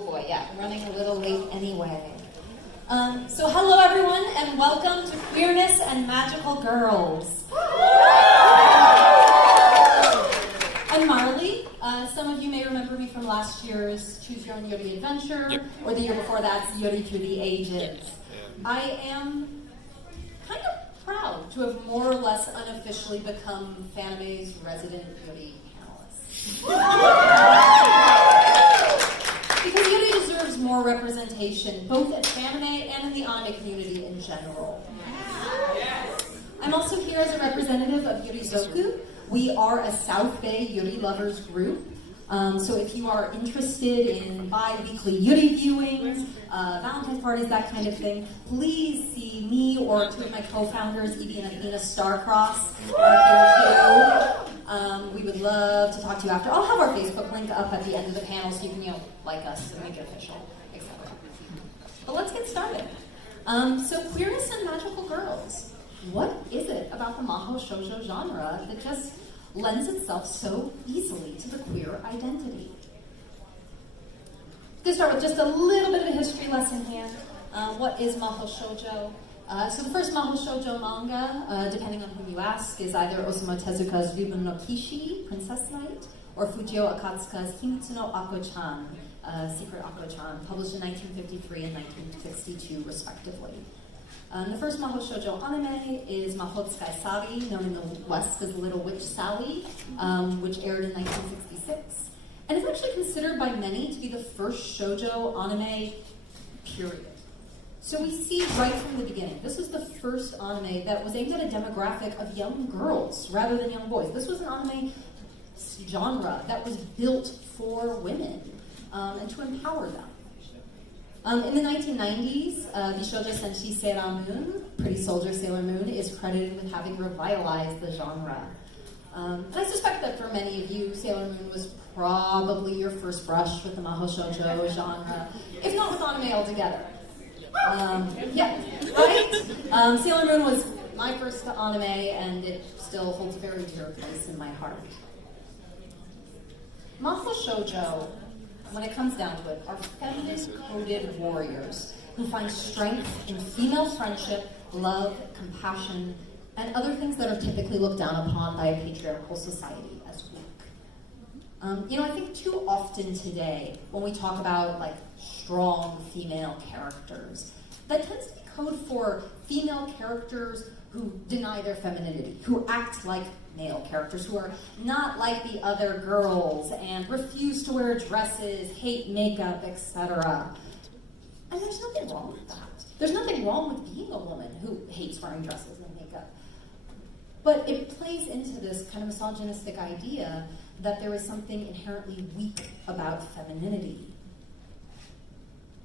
Oh boy, yeah, I'm running a little late anyway. So hello everyone, and welcome to Queerness and Magical Girls. I'm Marley. Some of you may remember me from last year's Choose Your Own Yuri Adventure, or the year before that's Yuri to the Ages. I am kind of proud to have more or less unofficially become Fanime's resident Yuri panelist. Because Yuri deserves more representation, both at Fanime and in the anime community in general. I'm also here as a representative of Yurizoku. We are a South Bay Yuri lovers group. So if you are interested in bi-weekly Yuri viewings, Valentine's parties, that kind of thing, please see me or two of my co-founders, Evie and Athena Starcross, are here too. We would love to talk to you after. I'll have our Facebook link up at the end of the panel so you can, like us and make it official, etc. But let's get started. So Queerness and Magical Girls. What is it about the mahou shoujo genre that just lends itself so easily to the queer identity? I'm going to start with just a little bit of a history lesson here. What is mahou shoujo? So the first mahou shoujo manga, depending on whom you ask, is either Osamu Tezuka's Ryuben no Kishi, Princess Knight, or Fujio Akatsuka's Himitsu no Ako-chan, Secret Ako-chan, published in 1953 and 1962, respectively. The first mahou shoujo anime is Mahotsukai Sari, known in the West as Little Witch Sally, which aired in 1966. And is actually considered by many to be the first shoujo anime, period. So we see right from the beginning, this was the first anime that was aimed at a demographic of young girls rather than young boys. This was an anime genre that was built for women and to empower them. In the 1990s, the shoujo senshi Sailor Moon, Pretty Soldier Sailor Moon, is credited with having revitalized the genre. And I suspect that for many of you, Sailor Moon was probably your first brush with the mahou shoujo genre, if not with anime altogether. Right? Sailor Moon was my first anime, and it still holds a very dear place in my heart. Mahou shoujo, when it comes down to it, are feminine-coded warriors who find strength in female friendship, love, compassion, and other things that are typically looked down upon by a patriarchal society as weak. I think too often today, when we talk about strong female characters, that tends to be code for female characters who deny their femininity, who act like male characters, who are not like the other girls and refuse to wear dresses, hate makeup, etc. And there's nothing wrong with that. There's nothing wrong with being a woman who hates wearing dresses and makeup. But it plays into this kind of misogynistic idea that there is something inherently weak about femininity.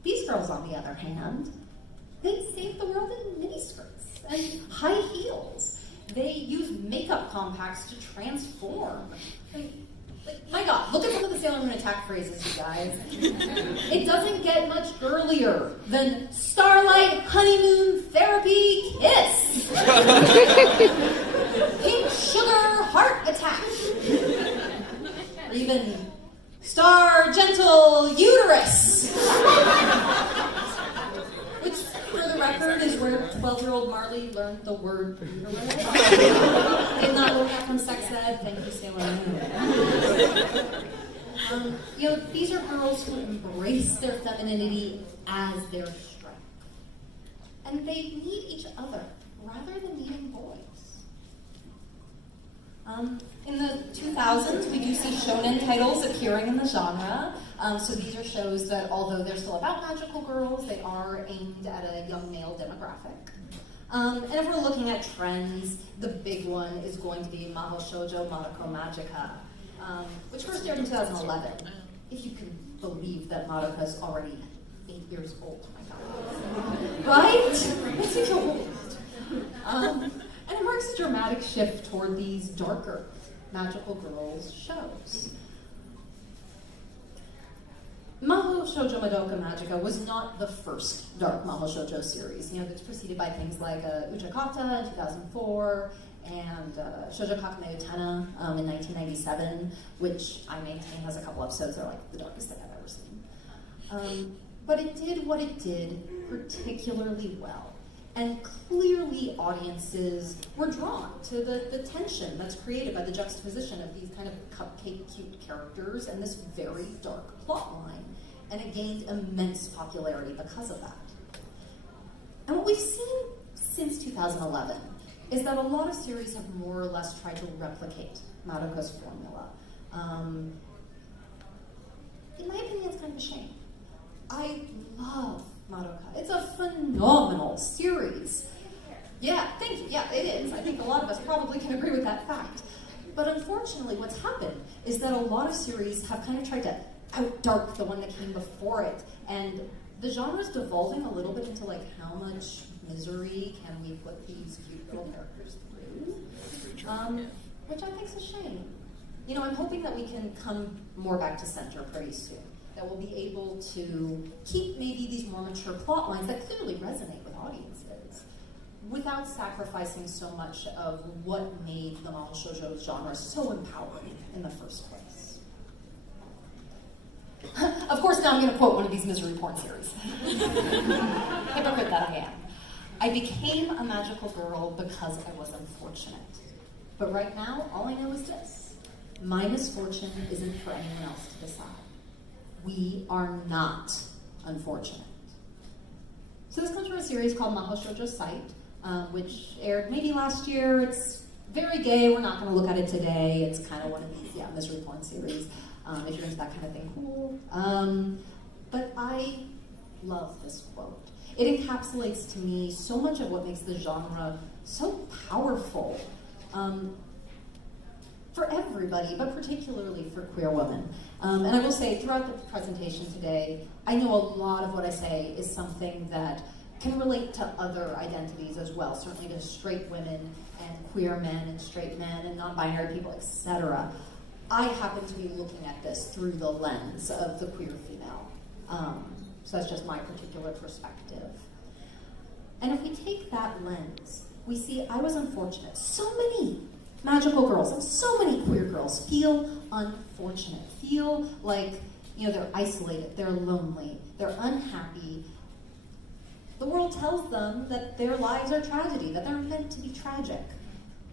These girls, on the other hand, they save the world in miniskirts and high heels. They use makeup compacts to transform. My God, look at some of the Sailor Moon attack phrases, you guys. It doesn't get much girlier than Starlight Honeymoon Therapy Kiss. Pink Sugar Heart Attack. Or even Star Gentle Uterus. Which, for the record, is where 12-year-old Marley learned the word uterus. Did not learn that from sex ed. Thank you, Sailor Moon. These are girls who embrace their femininity as their strength. And they need each other rather than needing boys. In the 2000s, we do see shonen titles appearing in the genre. So these are shows that, although they're still about magical girls, they are aimed at a young male demographic. And if we're looking at trends, the big one is going to be mahou shoujo Madoka Magica, which first aired in 2011. If you can believe that Madoka is already 8 years old, my God. Right? That seems old. And it marks a dramatic shift toward these darker magical girls shows. Mahou Shoujo Madoka Magica was not the first dark mahou shoujo series. It's preceded by things like Uchakata in 2004 and Shoujo Kakumei Utena in 1997, which I maintain has a couple episodes that are the darkest thing I've ever seen. But it did what it did particularly well. And clearly audiences were drawn to the tension that's created by the juxtaposition of these kind of cupcake cute characters and this very dark plot line. And it gained immense popularity because of that. And what we've seen since 2011 is that a lot of series have more or less tried to replicate Madoka's formula. In my opinion, it's kind of a shame. I love Madoka. It's a phenomenal series. Yeah, thank you. Yeah, it is. I think a lot of us probably can agree with that fact. But unfortunately, what's happened is that a lot of series have kind of tried to outdark the one that came before it. And the genre's devolving a little bit into like, how much misery can we put these cute little characters through? Which I think is a shame. You know, I'm hoping that we can come more back to center pretty soon. That we'll be able to keep maybe these more mature plot lines that clearly resonate with audiences without sacrificing so much of what made the mahou shoujo genre so empowering in the first place. Of course, now I'm going to quote one of these misery porn series. Hypocrite that I am. I became a magical girl because I was unfortunate. But right now, all I know is this. My misfortune isn't for anyone else to decide. We are not unfortunate. So this comes from a series called Mahou Shoujo Site, which aired maybe last year. It's very gay. We're not going to look at it today. It's kind of one of these, misery porn series. If you're into that kind of thing, cool. But I love this quote. It encapsulates to me so much of what makes the genre so powerful. For everybody, but particularly for queer women. And I will say, throughout the presentation today, I know a lot of what I say is something that can relate to other identities as well, certainly to straight women and queer men and straight men and non-binary people, etc. I happen to be looking at this through the lens of the queer female. So that's just my particular perspective. And if we take that lens, we see I was unfortunate. So many magical girls and so many queer girls feel unfortunate, feel like they're isolated, they're lonely, they're unhappy. The world tells them that their lives are tragedy, that they're meant to be tragic.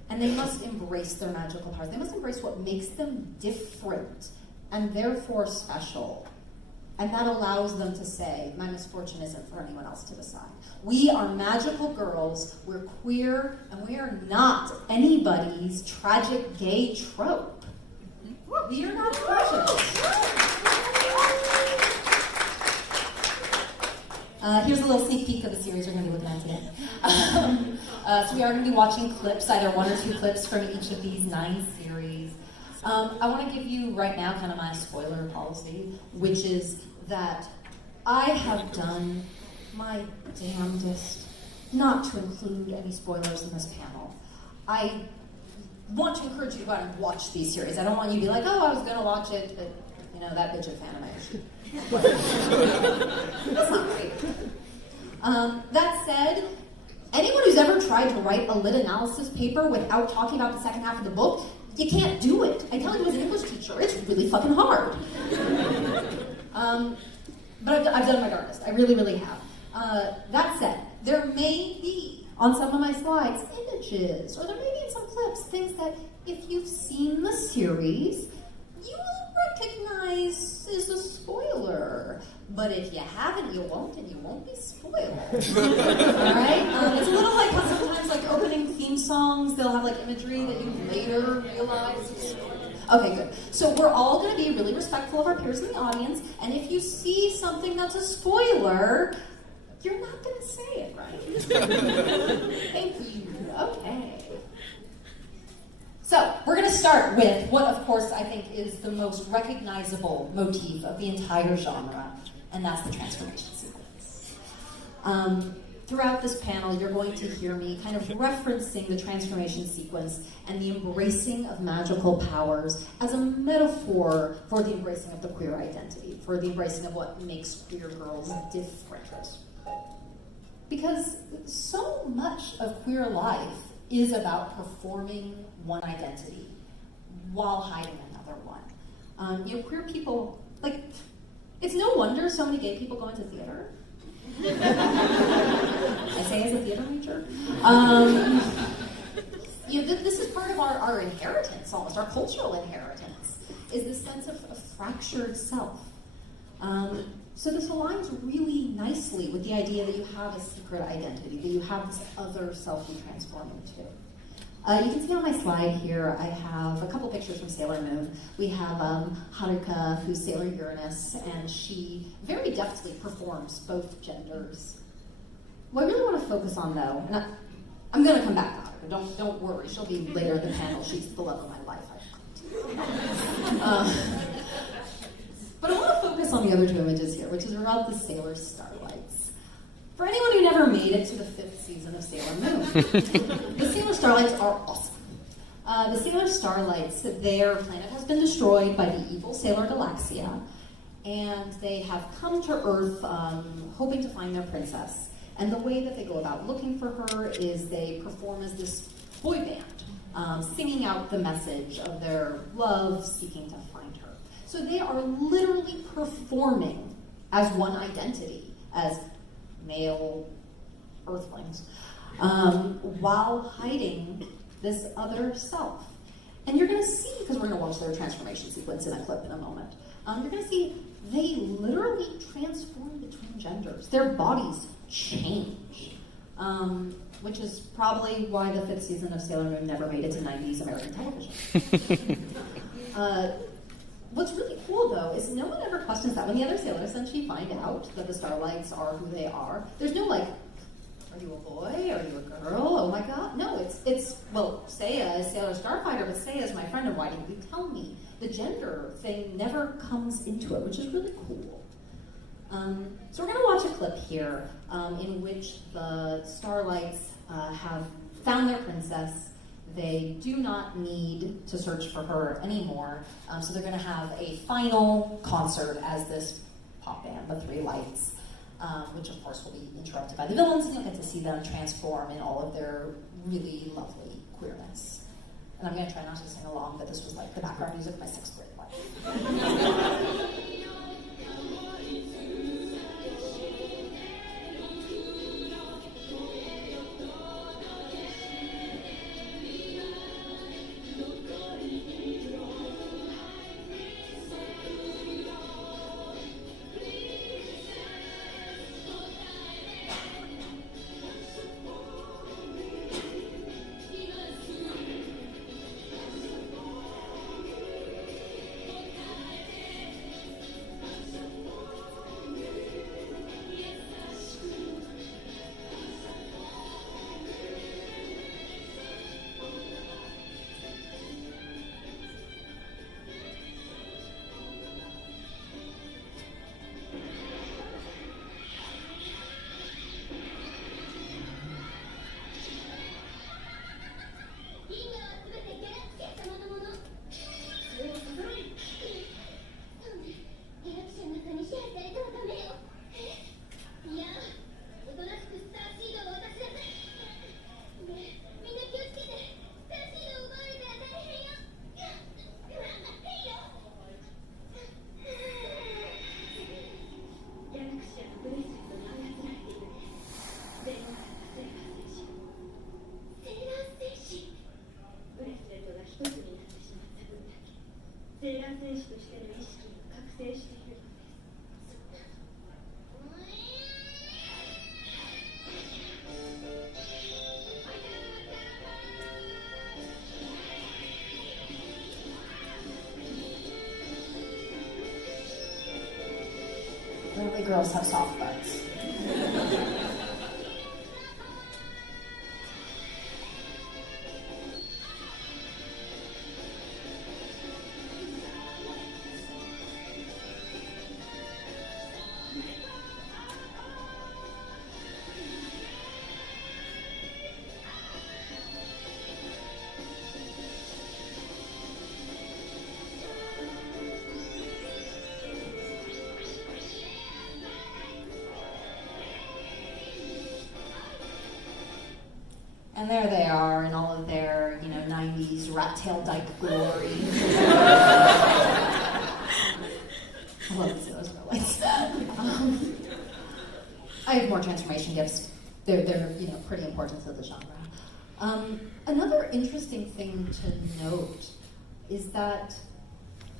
And they must embrace their magical powers. They must embrace what makes them different and therefore special. And that allows them to say, my misfortune isn't for anyone else to decide. We are magical girls, we're queer, and we are not anybody's tragic gay trope. We are not precious. Here's a little sneak peek of the series we're going to be looking at today. So we are going to be watching clips, either 1 or 2 clips from each of these 9 series. I want to give you right now kind of my spoiler policy, which is that I have done my damnedest not to include any spoilers in this panel. I want to encourage you to go out and watch these series. I don't want you to be like, oh, I was going to watch it, but, that bitch of Fanime. That's not great. That said, anyone who's ever tried to write a lit analysis paper without talking about the second half of the book, you can't do it. I tell you as an English teacher, it's really fucking hard. But I've done my darndest. I really, really have. That said, there may be, on some of my slides, images, or there may be in some clips, things that, if you've seen the series, you will recognize as a spoiler. But if you haven't, you won't, and you won't be spoiled. Alright? It's a little like how sometimes, opening theme songs, they'll have, imagery that you later realize. Okay, good. So we're all going to be really respectful of our peers in the audience, and if you see something that's a spoiler, you're not going to say it, right? Thank you. Okay. So, we're going to start with what, of course, I think is the most recognizable motif of the entire genre, and that's the transformation sequence. Throughout this panel, you're going to hear me kind of referencing the transformation sequence and the embracing of magical powers as a metaphor for the embracing of the queer identity, for the embracing of what makes queer girls different. Because so much of queer life is about performing one identity while hiding another one. Queer people, It's no wonder so many gay people go into theater. I say as a theater major. This is part of our inheritance, almost, our cultural inheritance, is this sense of a fractured self. So this aligns really nicely with the idea that you have a secret identity, that you have this other self you transform into. You can see on my slide here, I have a couple pictures from Sailor Moon. We have Haruka, who's Sailor Uranus, and she very deftly performs both genders. What I really want to focus on, though, and I'm going to come back to her, don't worry, she'll be later in the panel, she's the love of my life. But I want to focus on the other two images here, which is about the Sailor Starlights. For anyone who never made it to the 5th season of Sailor Moon, the Sailor Starlights are awesome. The Sailor Starlights, their planet has been destroyed by the evil Sailor Galaxia, and they have come to Earth hoping to find their princess. And the way that they go about looking for her is they perform as this boy band, singing out the message of their love, seeking to find her. So they are literally performing as one identity, as male Earthlings, while hiding this other self. And you're going to see, because we're going to watch their transformation sequence in a clip in a moment, you're going to see they literally transform between genders. Their bodies change, which is probably why the 5th season of Sailor Moon never made it to 90s American television. What's really cool, though, is no one ever questions that. When the other sailors essentially find out that the Starlights are who they are, there's no like, are you a boy? Are you a girl? Oh my god. No, it's well, Seiya is Sailor Starfighter, but Seiya is my friend, and why didn't you tell me? The gender thing never comes into it, which is really cool. So we're going to watch a clip here in which the Starlights have found their princess. They do not need to search for her anymore, so they're going to have a final concert as this pop band, the Three Lights, which of course will be interrupted by the villains, and you'll get to see them transform in all of their really lovely queerness. And I'm going to try not to sing along, but this was like the background music of my 6th grade life. Apparently girls have soft butts. And there they are in all of their, 90s rat-tail dyke glory. I love the Sailor Starlights. transformation gifts, they're pretty important to the genre. Another interesting thing to note is that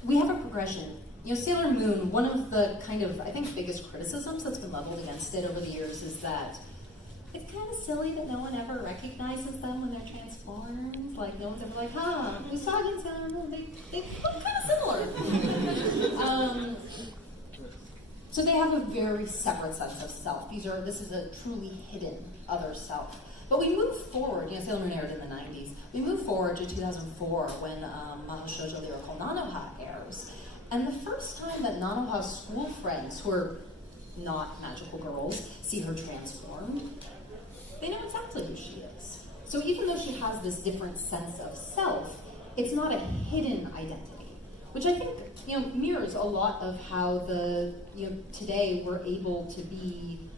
we have a progression. Sailor Moon, one of the kind of, I think, biggest criticisms that's been leveled against it over the years is that it's kind of silly that no one ever recognizes them when they're transformed. Like, no one's ever like, Usagi and Sailor Moon, they look kind of similar. So they have a very separate sense of self. This is a truly hidden other self. But we move forward, Sailor Moon aired in the 90s. We move forward to 2004 when mahou shoujo lyrical Nanoha airs. And the first time that Nanoha's school friends, who are not magical girls, see her transformed, they know exactly who she is. So even though she has this different sense of self, it's not a hidden identity, which I think mirrors a lot of how today we're able to be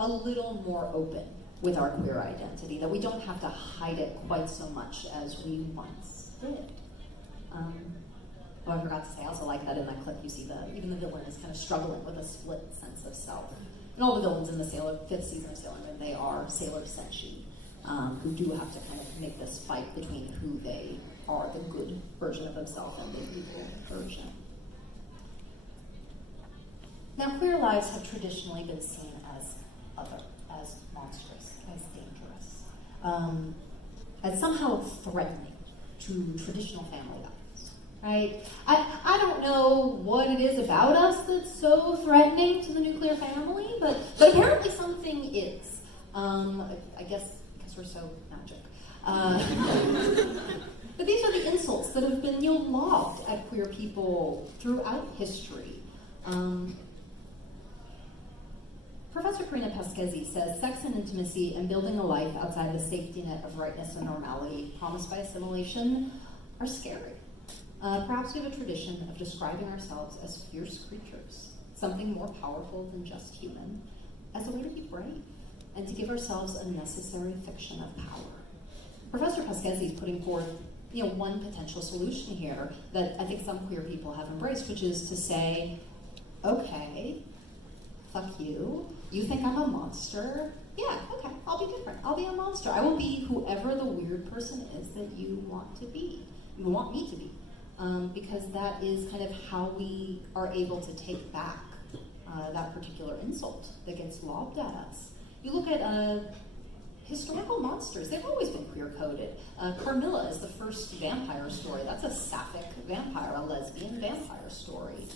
a little more open with our queer identity, that we don't have to hide it quite so much as we once did. I forgot to say, I also like that in that clip you see even the villain is kind of struggling with a split sense of self. And all the villains in the fifth season of Sailor Moon, they are Sailor Senshi, who do have to kind of make this fight between who they are, the good version of themselves and the evil version. Now, queer lives have traditionally been seen as other, as monstrous, as dangerous, as somehow threatening to traditional family lives. Right? I don't know what it is about us that's so threatening to the nuclear family, but apparently something is. I guess because we're so magic. But these are the insults that have been lobbed at queer people throughout history. Professor Karina Pasquesi says sex and intimacy and building a life outside the safety net of rightness and normality promised by assimilation are scary. Perhaps we have a tradition of describing ourselves as fierce creatures, something more powerful than just human, as a way to be brave and to give ourselves a necessary fiction of power. Professor Pasquesi is putting forth, one potential solution here that I think some queer people have embraced, which is to say, okay, fuck you. You think I'm a monster? Yeah, okay, I'll be different. I'll be a monster. I will be whoever the weird person is that you want to be. You want me to be. Because that is kind of how we are able to take back that particular insult that gets lobbed at us. You look at historical monsters, they've always been queer-coded. Carmilla is the first vampire story. That's a sapphic vampire, a lesbian vampire story.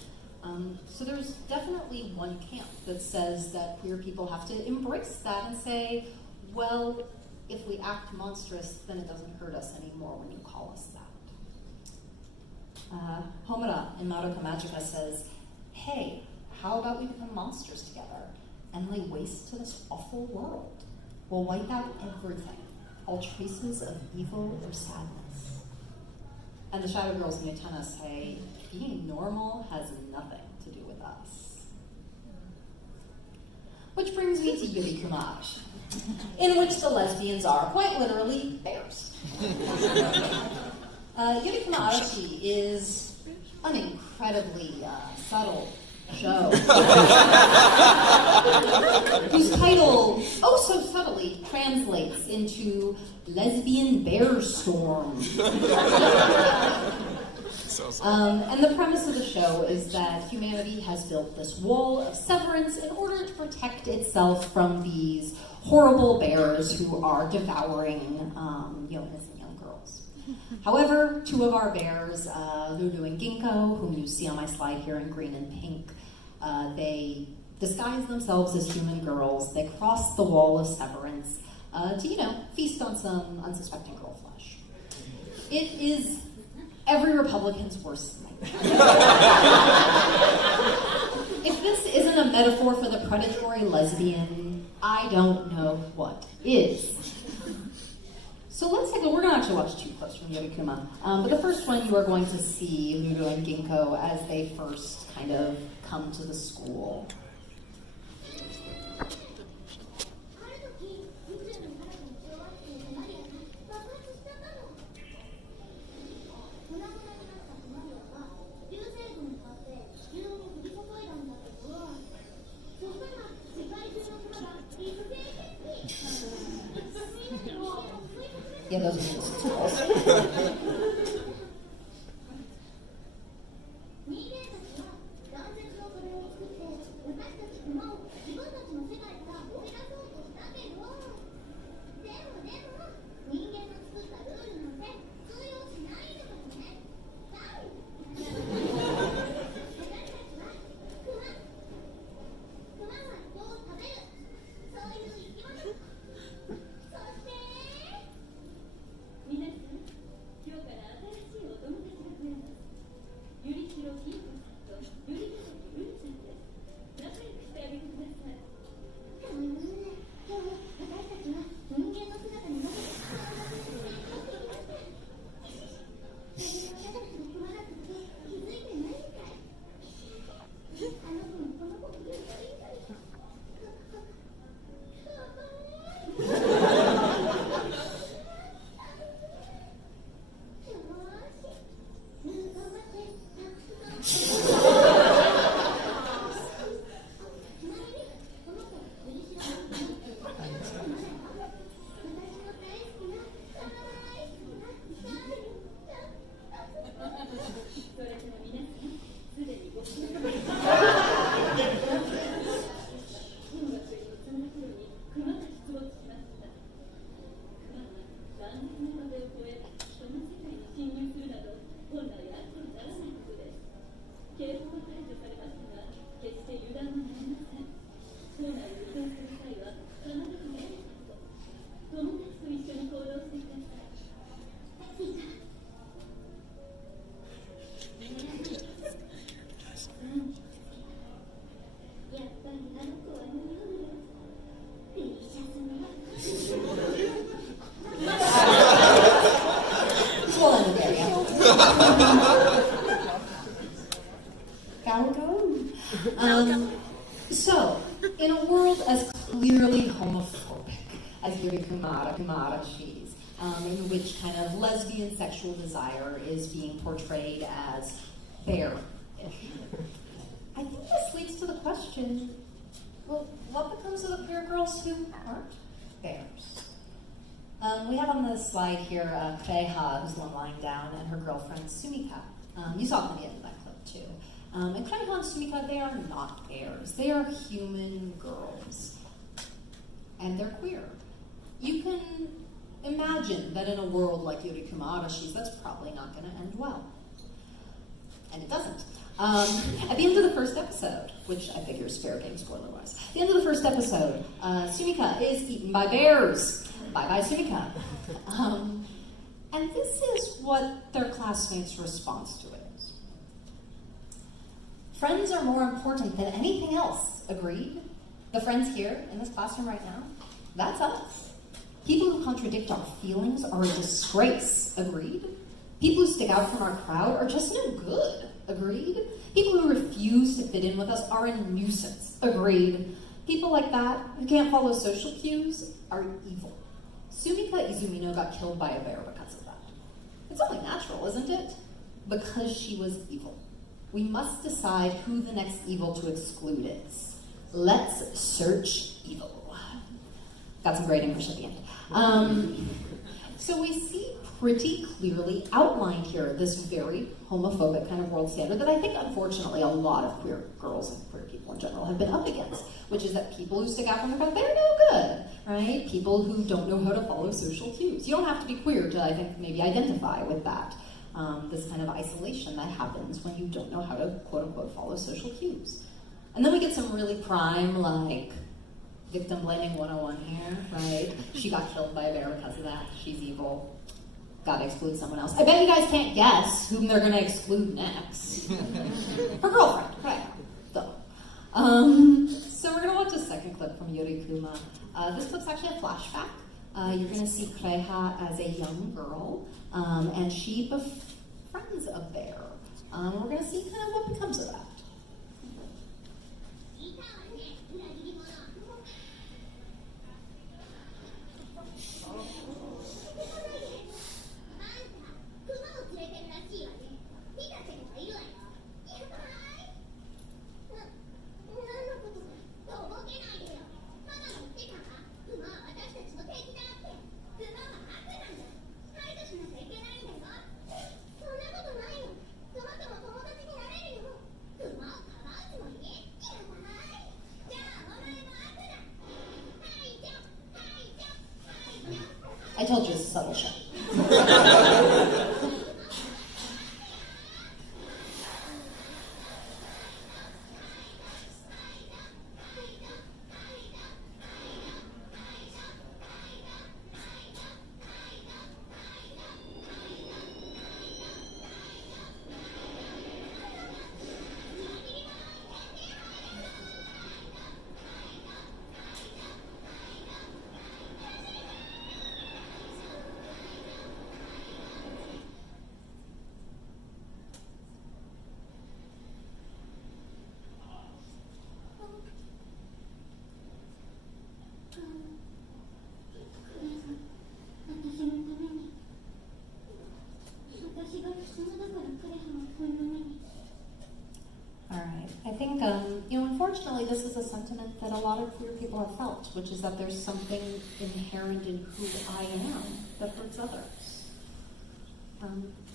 So there's definitely one camp that says that queer people have to embrace that and say, well, if we act monstrous, then it doesn't hurt us anymore when you call us that. Homura in Madoka Magica says, hey, how about we become monsters together and lay waste to this awful world? We'll wipe out everything, all traces of evil or sadness. And the Shadow Girls in Utena say, being normal has nothing to do with us. Which brings me to Yurikuma Arashi, in which the lesbians are quite literally bears. Yurikuma Arashi is an incredibly subtle show whose title, oh so subtly, translates into lesbian bear storm. And the premise of the show is that humanity has built this wall of severance in order to protect itself from these horrible bears who are devouring innocent young girls. However, two of our bears, Lulu and Ginkgo, whom you see on my slide here in green and pink, they disguise themselves as human girls. They cross the wall of severance to, feast on some unsuspecting girl flesh. It is every Republican's worst nightmare. If this isn't a metaphor for the predatory lesbian, I don't know what is. So let's take a look. We're going to actually watch two clips from Yurikuma. But the first one, you are going to see Lulu and Ginkgo as they first kind of come to the school. Yeah, those are the scrolls. So, in a world as clearly homophobic as Kumara-shis, in which kind of lesbian sexual desire is being portrayed as bare, I think this leads to the question, well, what becomes of the queer girls who aren't bears? We have on the slide here Kreha, who's the one lying down, and her girlfriend Sumika. You saw them at the end of that clip too. And Kreha and Sumika, they are not bears. They are human girls. And they're queer. You can imagine that in a world like Yuri Kumara-shis, that's probably not going to end well. And it doesn't. At the end of the first episode, which I figure is fair game spoiler-wise, at the end of the first episode, Sumika is eaten by bears. Bye-bye, Sumika. And this is what their classmates' response to it is. Friends are more important than anything else, agreed? The friends here in this classroom right now, that's us. People who contradict our feelings are a disgrace, agreed? People who stick out from our crowd are just no good, agreed? People who refuse to fit in with us are a nuisance, agreed? People like that, who can't follow social cues, are evil. Sumika Izumino got killed by a bear because of that. It's only natural, isn't it? Because she was evil. We must decide who the next evil to exclude is. Let's search evil. Got some great English at the end. So we see pretty clearly outlined here this very homophobic kind of world standard that I think, unfortunately, a lot of queer girls and queer people in general have been up against, which is that people who stick out from the crowd, they're no good, right? People who don't know how to follow social cues. You don't have to be queer to, I think, maybe identify with that. This kind of isolation that happens when you don't know how to, quote-unquote, follow social cues. And then we get some really prime, like, victim blaming 101 here, right? She got killed by a bear because of that. She's evil. Gotta exclude someone else. I bet you guys can't guess whom they're gonna exclude next. Her girlfriend, right? So we're gonna watch a second clip from Yuri Kuma. This clip's actually a flashback. You're gonna see Kreha as a young girl, and she befriends a bear. We're gonna see kind of what becomes of that. All right. I think, unfortunately, this is a sentiment that a lot of queer people have felt, which is that there's something inherent in who I am that hurts others.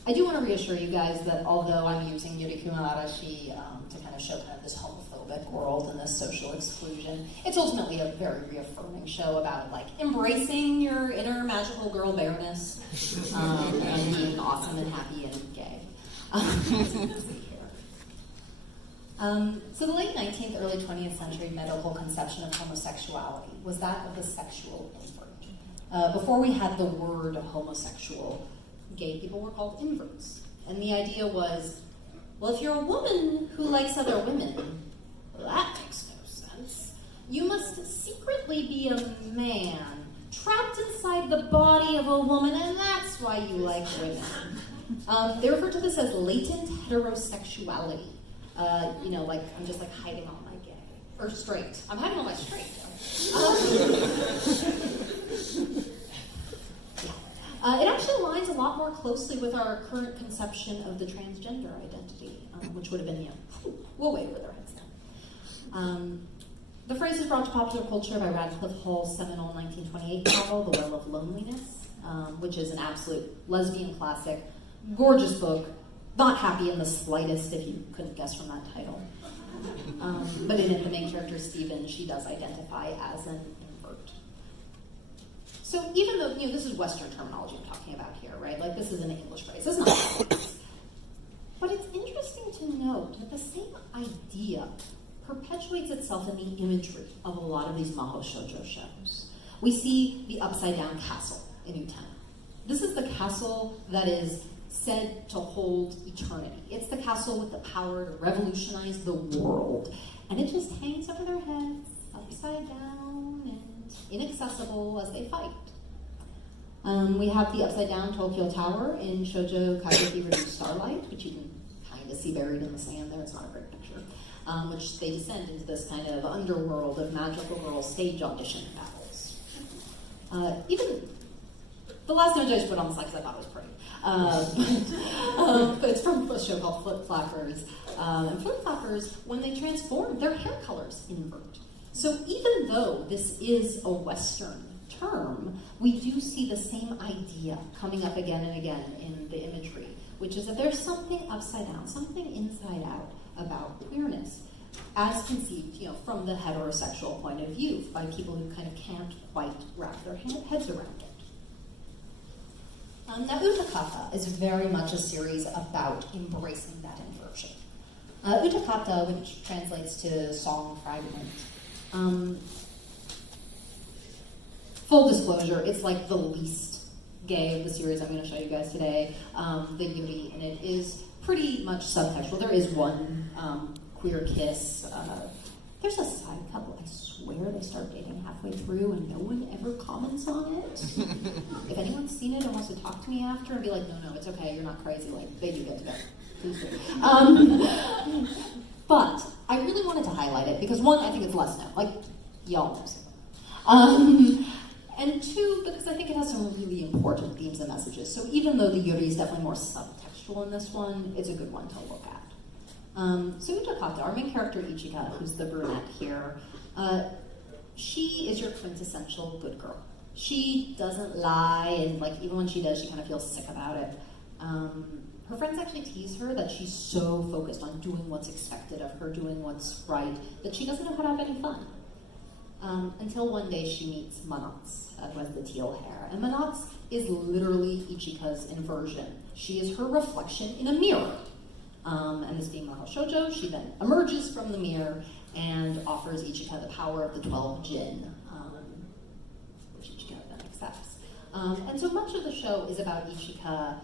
I do want to reassure you guys that although I'm using Yuriku no Arashi to kind of show kind of this homophobic world and this social exclusion, it's ultimately a very reaffirming show about like embracing your inner magical girl bareness and being awesome and happy and gay. So the late 19th, early 20th century medical conception of homosexuality was that of the sexual invert. Before we had the word homosexual, gay people were called inverts. And the idea was, well, if you're a woman who likes other women, well, that makes no sense. You must secretly be a man trapped inside the body of a woman, and that's why you like women. They refer to this as latent heterosexuality. Like I'm just like hiding all my gay. Or straight. I'm hiding all my straight. It actually aligns a lot more closely with our current conception of the transgender identity, which would have been, we'll wait with our heads down. The phrase is brought to popular culture by Radcliffe Hall's seminal 1928 novel, The Well of Loneliness, which is an absolute lesbian classic, gorgeous book, not happy in the slightest if you couldn't guess from that title. But in it, the main character, Stephen, she does identify as an invert. So even though, this is Western terminology I'm talking about here, right? Like this is an English phrase, it's not. But it's interesting to note that the same idea perpetuates itself in the imagery of a lot of these mahou shoujo shows. We see the upside down castle in Utena. This is the castle that is said to hold eternity. It's the castle with the power to revolutionize the world. And it just hangs over their heads, upside down and inaccessible as they fight. We have the upside down Tokyo Tower in Shoujo Kabuki Reduced Starlight, which you can kind of see buried in the sand there. It's not a great picture. Which they descend into this kind of underworld of magical girl stage audition battles. Even the last image I just put on the slide because I thought it was pretty. But it's from a show called Flip Flappers. And Flip Flappers, when they transform, their hair colors invert. So even though this is a Western term, we do see the same idea coming up again and again in the imagery, which is that there's something upside down, something inside out about queerness, as conceived, from the heterosexual point of view, by people who kind of can't quite wrap their heads around it. Now, Utakata is very much a series about embracing that inversion. Utakata, which translates to song fragment. Full disclosure, it's like the least gay of the series I'm going to show you guys today. The Yuri in it is pretty much subtextual. There is one queer kiss. There's a side couple, I swear they start dating halfway through and no one ever comments on it. If anyone's seen it and wants to talk to me after and be like, no, it's okay, you're not crazy, like, they do get together. Please do. But I really wanted to highlight it because one, I think it's less known. Like, y'all know it. And two, because I think it has some really important themes and messages. So even though the Yuri is definitely more subtextual in this one, it's a good one to look at. So Utakata, our main character Ichika, who's the brunette here, she is your quintessential good girl. She doesn't lie, and like even when she does, she kind of feels sick about it. Her friends actually tease her that she's so focused on doing what's expected of her, doing what's right, that she doesn't know how to have any fun. Until one day she meets Manatsu, who has the teal hair. And Manatsu is literally Ichika's inversion. She is her reflection in a mirror. And this being mahou shoujo, she then emerges from the mirror and offers Ichika the power of the 12 jin, which Ichika then accepts. And so much of the show is about Ichika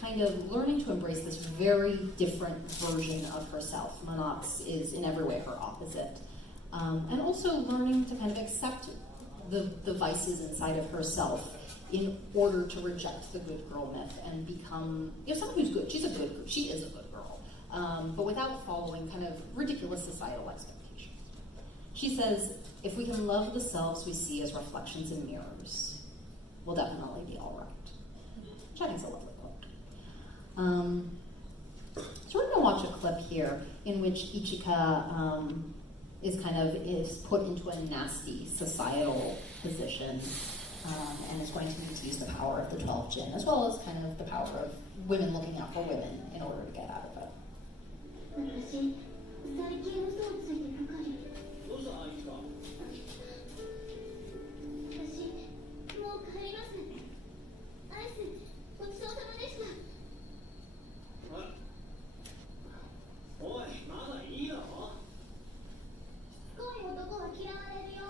kind of learning to embrace this very different version of herself. Manatsu is in every way her opposite. And also learning to kind of accept the vices inside of herself in order to reject the good girl myth and become, someone who's good. She is a good girl, but without following kind of ridiculous societal expectations. She says, if we can love the selves we see as reflections in mirrors, we'll definitely be all right. Which I think is a lovely quote. So we're going to watch a clip here, in which Ichika is put into a nasty societal position and is going to need to use the power of the 12 jinn, as well as kind of the power of women looking out for women in order to get out of it. 私、最近嘘をついてばかり。どうしたあいつか。私、もう帰ります。アイス、ごちそうさまでした。おい、まだいいだろ。しつこい男は嫌われるよ。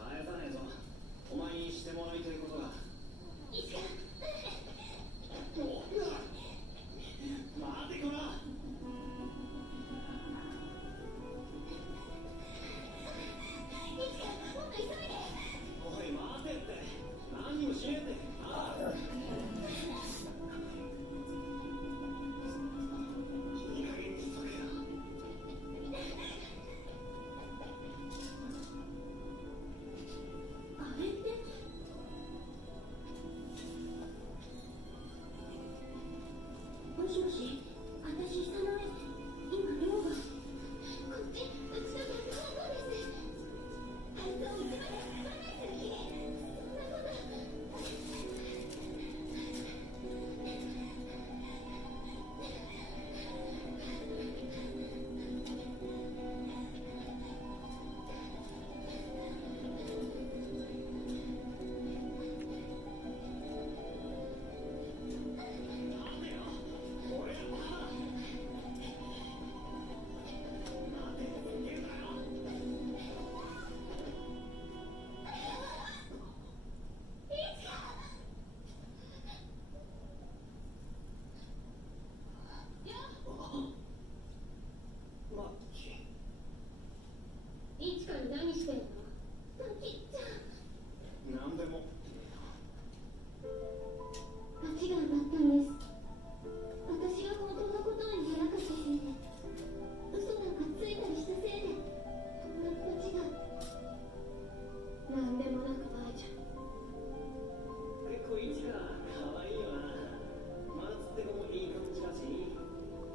返さねえぞ。お前にしてもらいたいことが。いつか。待てこら。おい待てって、何にもしねえって。いい加減にしとけよ。あれって。もしもし、私下の上、今寮が。こっちが逆方向です。あいつを一番やらないする気。いつから何してんの？マキちゃん。なんでも。罰が当たったんです。私が本当のことにやらかしすぎて、嘘なんかついたりしたせいで、こんな罰が。なんでもなくないじゃん。結構いちか可愛いよな。マツって子もいい感じだし。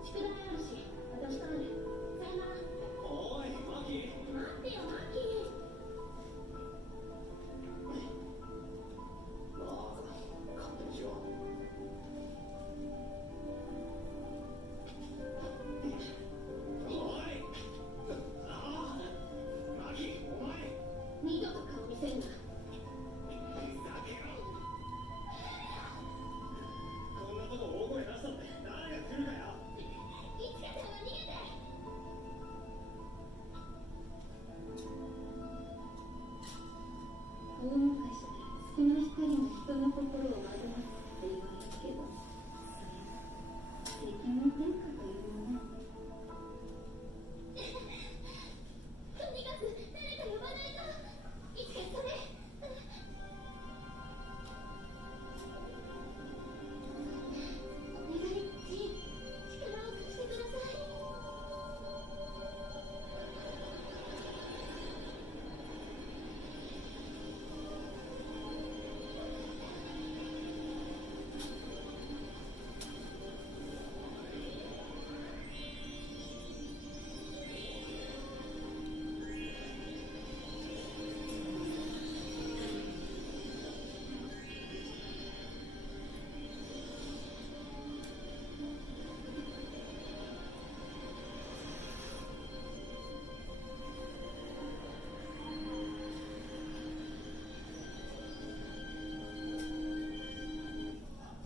宿題あるし、私からね。さよなら。おいマキ。待ってよ、マキ。まあ勝手にしろ。おいマキ、お前二度と顔見せんな。ふざけろ。こんなこと大声出したって誰が来るかよ。いつかさんは逃げて。大昔で少ない光も人の心を惑わすって言われるけど、それは敵の変化というもの。とにかく誰か呼ばないと。いつかそれ。お願い、ジン、力を貸してください。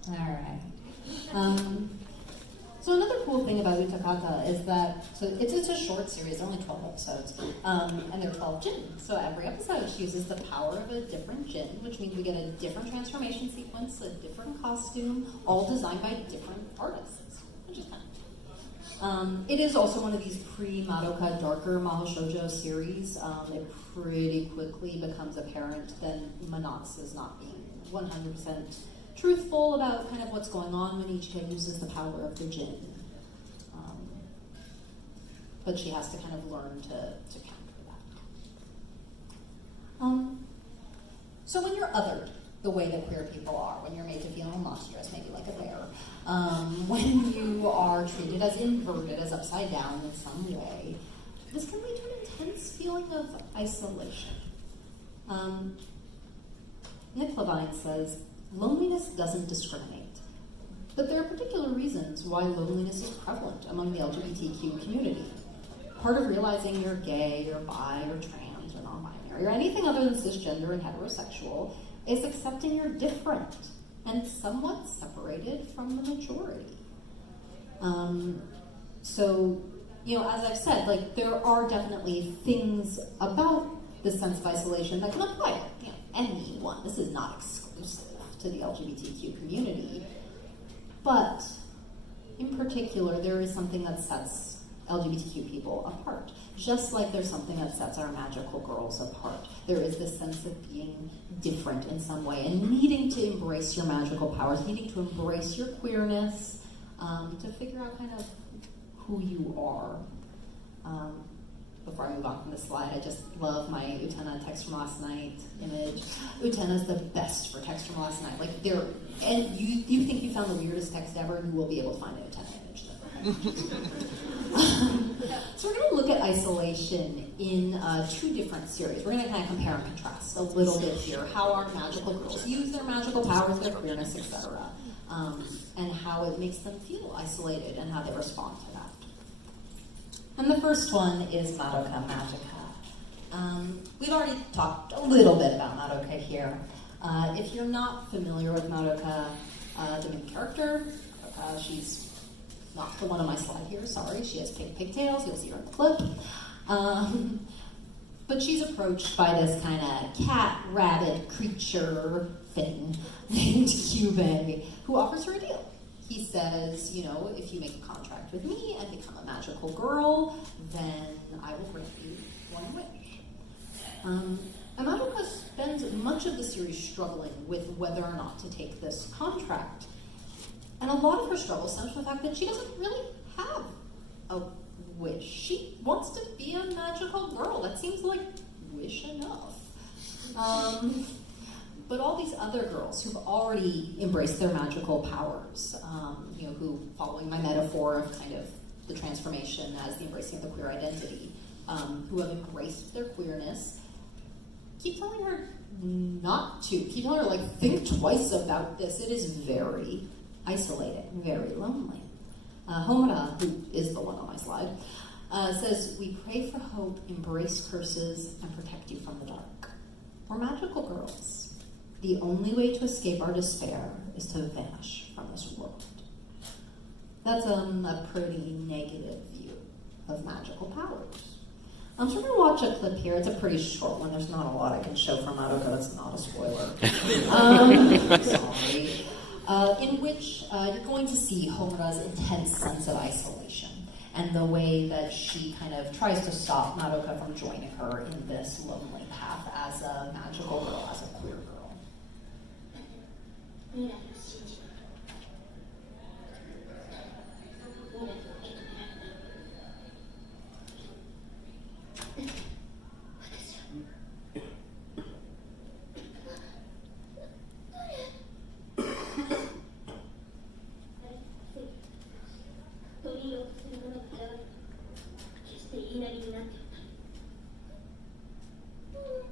All right. So another cool thing about Utakata is that it's a short series, only 12 episodes, and they're 12 jinn. So every episode uses the power of a different jinn, which means we get a different transformation sequence, a different costume, all designed by different artists, which is fun. It is also one of these pre-Madoka darker mahou shoujo series. It pretty quickly becomes apparent that Manatsu is not being 100% truthful about kind of what's going on when Ichika uses the power of the jinn. But she has to kind of learn to counter that. So when you're othered, the way that queer people are, when you're made to feel monstrous, maybe like a bear, when you are treated as inverted, as upside down in some way, this can lead to an intense feeling of isolation. Nick Levine says, loneliness doesn't discriminate, but there are particular reasons why loneliness is prevalent among the LGBTQ community. Part of realizing you're gay, or bi, or trans, or non-binary, or anything other than cisgender and heterosexual is accepting you're different and somewhat separated from the majority. So, as I've said, like, there are definitely things about this sense of isolation that can apply to anyone. This is not exclusive to the LGBTQ community. But in particular, there is something that sets LGBTQ people apart. Just like there's something that sets our magical girls apart. There is this sense of being different in some way and needing to embrace your magical powers, needing to embrace your queerness, to figure out kind of who you are. Before I move on from this slide, I just love my Utena text from last night image. Utena's the best for text from last night. Like, and you think you found the weirdest text ever, you will be able to find an Utena image. So we're going to look at isolation in 2 different series. We're going to kind of compare and contrast a little bit here, how our magical girls use their magical powers, their queerness, etc., and how it makes them feel isolated and how they respond to that. And the first one is Madoka Magica. We've already talked a little bit about Madoka here. If you're not familiar with Madoka, the main character, she's not the one on my slide here, sorry. She has pigtails, you'll see her in the clip. But she's approached by this kind of cat, rabbit, creature thing named Kyubei, who offers her a deal. He says, if you make a contract with me and become a magical girl, then I will grant you one wish. And Madoka spends much of the series struggling with whether or not to take this contract. And a lot of her struggle stems from the fact that she doesn't really have a wish. She wants to be a magical girl. That seems like wish enough. But all these other girls who've already embraced their magical powers, who, following my metaphor of kind of the transformation as the embracing of the queer identity, who have embraced their queerness, keep telling her not to. Keep telling her, like, think twice about this. It is very isolating, very lonely. Homura, who is the one on my slide, says, we pray for hope, embrace curses, and protect you from the dark. We're magical girls. The only way to escape our despair is to vanish from this world. That's a pretty negative view of magical powers. So we're going to watch a clip here. It's a pretty short one. There's not a lot I can show from Madoka. It's not a spoiler. Sorry. In which you're going to see Homura's intense sense of isolation and the way that she kind of tries to stop Madoka from joining her in this lonely path as a magical girl, as a queer girl. 未来を信じる。未来を受け止める。私は。取り入れようとするものが現れた。決して言いなりになってはならない。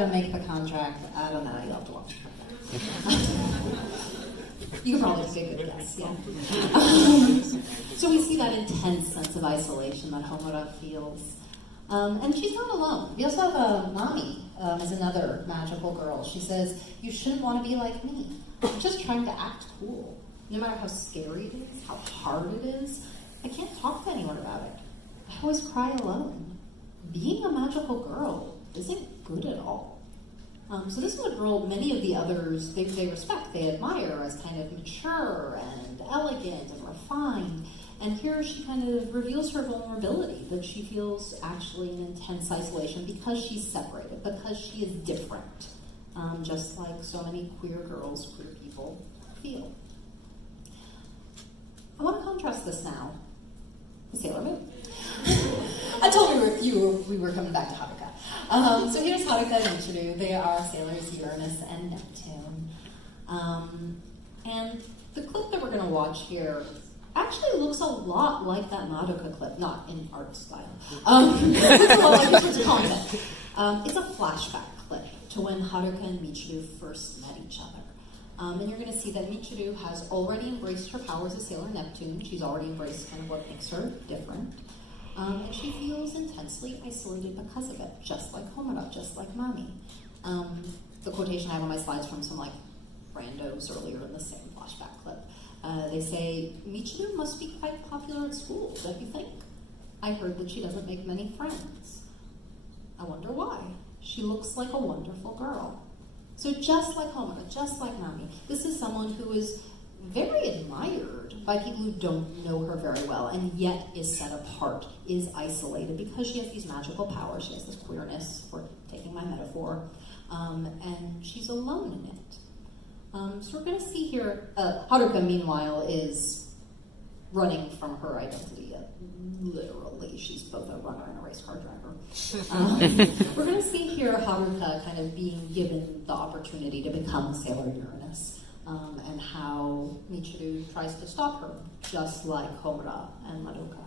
Haruka make the contract? I don't know. You'll have to watch. You can probably take a good guess, yeah. So we see that intense sense of isolation that Homura feels. And she's not alone. We also have Nami as another magical girl. She says, you shouldn't want to be like me. I'm just trying to act cool. No matter how scary it is, how hard it is, I can't talk to anyone about it. I always cry alone. Being a magical girl isn't good at all. So this is a girl many of the others, they respect, they admire as kind of mature and elegant and refined. And here she kind of reveals her vulnerability, that she feels actually an intense isolation because she's separated, because she is different, just like so many queer girls, queer people feel. I want to contrast this now with Sailor Moon. I told you we were coming back to Haruka. So here's Haruka and Michiru. They are sailors Uranus and Neptune. And the clip that we're going to watch here actually looks a lot like that Madoka clip, not in art style. Looks a lot like in terms of content. It's a flashback clip to when Haruka and Michiru first met each other. And you're going to see that Michiru has already embraced her powers as Sailor Neptune. She's already embraced kind of what makes her different. And she feels intensely isolated because of it, just like Homura, just like Nami. The quotation I have on my slides from some like randos earlier in the same flashback clip. They say, Michiru must be quite popular at school, don't you think? I heard that she doesn't make many friends. I wonder why. She looks like a wonderful girl. So just like Homura, just like Nami, this is someone who is very admired by people who don't know her very well, and yet is set apart, is isolated, because she has these magical powers. She has this queerness, for taking my metaphor, and she's alone in it. So we're going to see here, Haruka, meanwhile, is running from her identity. Literally, she's both a runner and a race car driver. We're going to see here Haruka kind of being given the opportunity to become Sailor Uranus. And how Michiru tries to stop her, just like Homura and Madoka.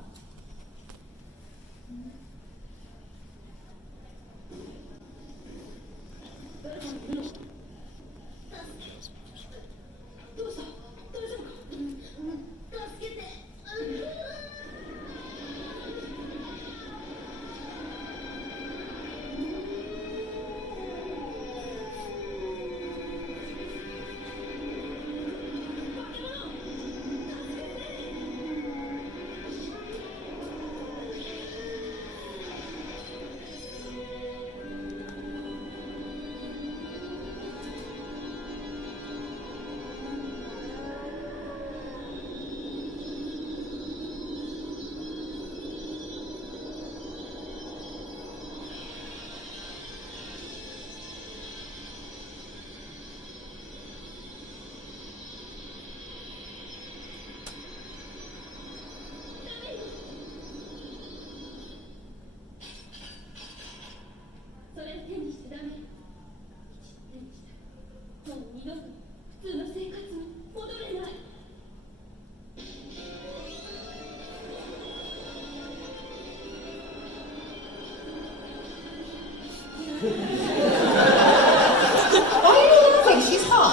Why are you laughing? She's hot.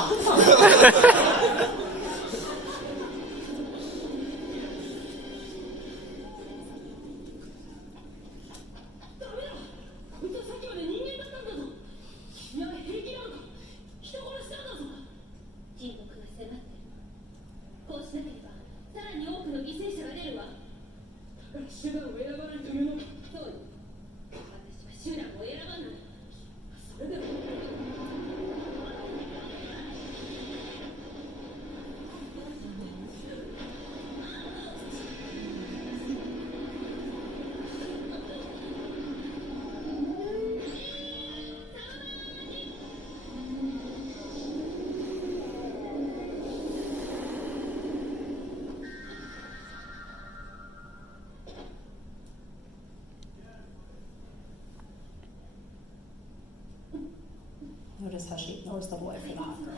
Notice how she ignores the boy for the hot girl.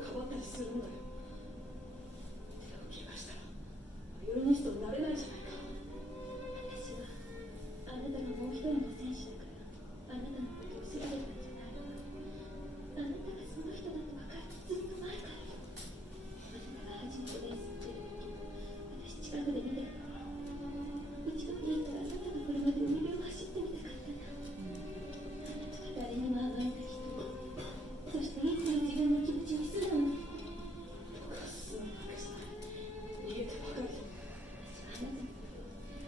かばったりするんだよ。手を怪我したらバイオリニストになれないじゃないか。私はあなたがもう一人の戦士だからあなたのことを調べたんじゃないわ。あなたがその人だと分かってずっと前からよ。あなたが初めてレースってる時私近くで見てたわ。一度になったらあなたの車で海辺を走ってみたかったな。あなたが誰にも甘えない人、そしていつも自分の気持ちに素直に。僕は素直なわけじゃない。逃げてばかりで。私は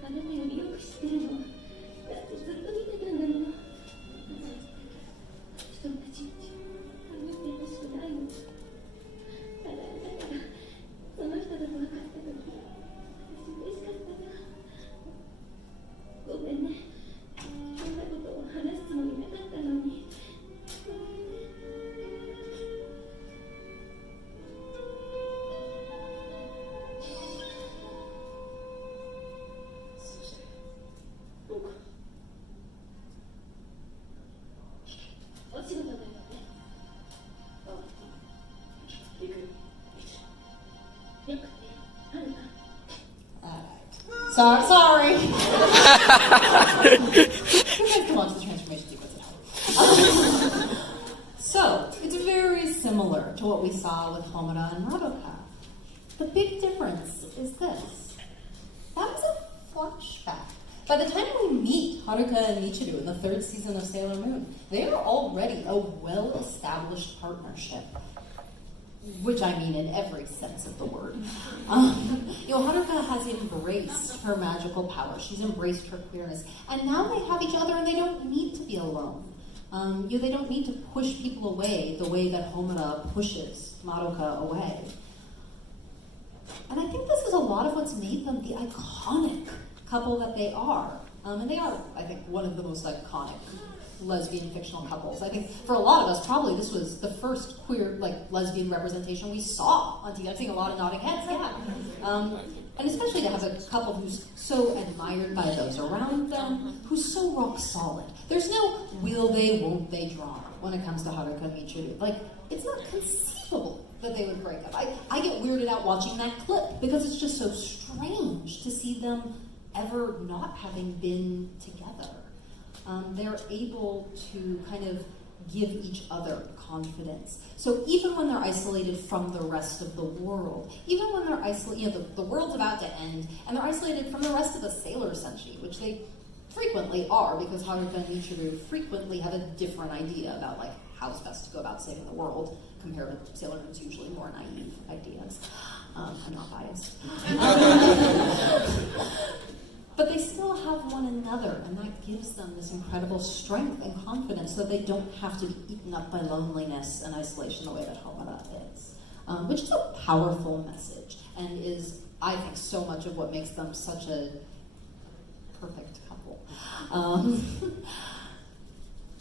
あなたよりよく知ってるの。だってずっと見てたんだもの。私と同じ道を歩いてほしくないの。ただあなたがその人だと分かった時、私嬉しかったな。ごめんね。そんなことを話すつもりなかったのに。ごめんね。そして僕はお仕事だよね。行くよ。よくて、はるか。Sorry. You guys can watch the transformation sequence at home. So, it's very similar to what we saw with Homura and Madoka. The big difference is this. That was a flashback. By the time we meet Haruka and Michiru in the third season of Sailor Moon, they are already a well-established partnership. Which I mean in every sense of the word. Haruka has embraced her magical power. She's embraced her queerness. And now they have each other and they don't need to be alone. They don't need to push people away the way that Homura pushes Madoka away. And I think this is a lot of what's made them the iconic couple that they are. And they are, I think, one of the most iconic lesbian fictional couples. I think for a lot of us, probably this was the first queer, lesbian representation we saw on TV. I'm seeing a lot of nodding heads, yeah. And especially to have a couple who's so admired by those around them, who's so rock solid. There's no will they, won't they drama when it comes to Haruka and Michiru. It's not conceivable that they would break up. I get weirded out watching that clip because it's just so strange to see them ever not having been together. They're able to kind of give each other confidence. So even when they're isolated from the rest of the world, even when they're isolated, the world's about to end, and they're isolated from the rest of the Sailor Senshi, which they frequently are, because Haruka and Michiru frequently have a different idea about how it's best to go about saving the world, compared with Sailor Moon's usually more naive ideas. I'm not biased. But they still have one another, and that gives them this incredible strength and confidence so they don't have to be eaten up by loneliness and isolation the way that Homura is. Which is a powerful message, and is, I think, so much of what makes them such a perfect couple.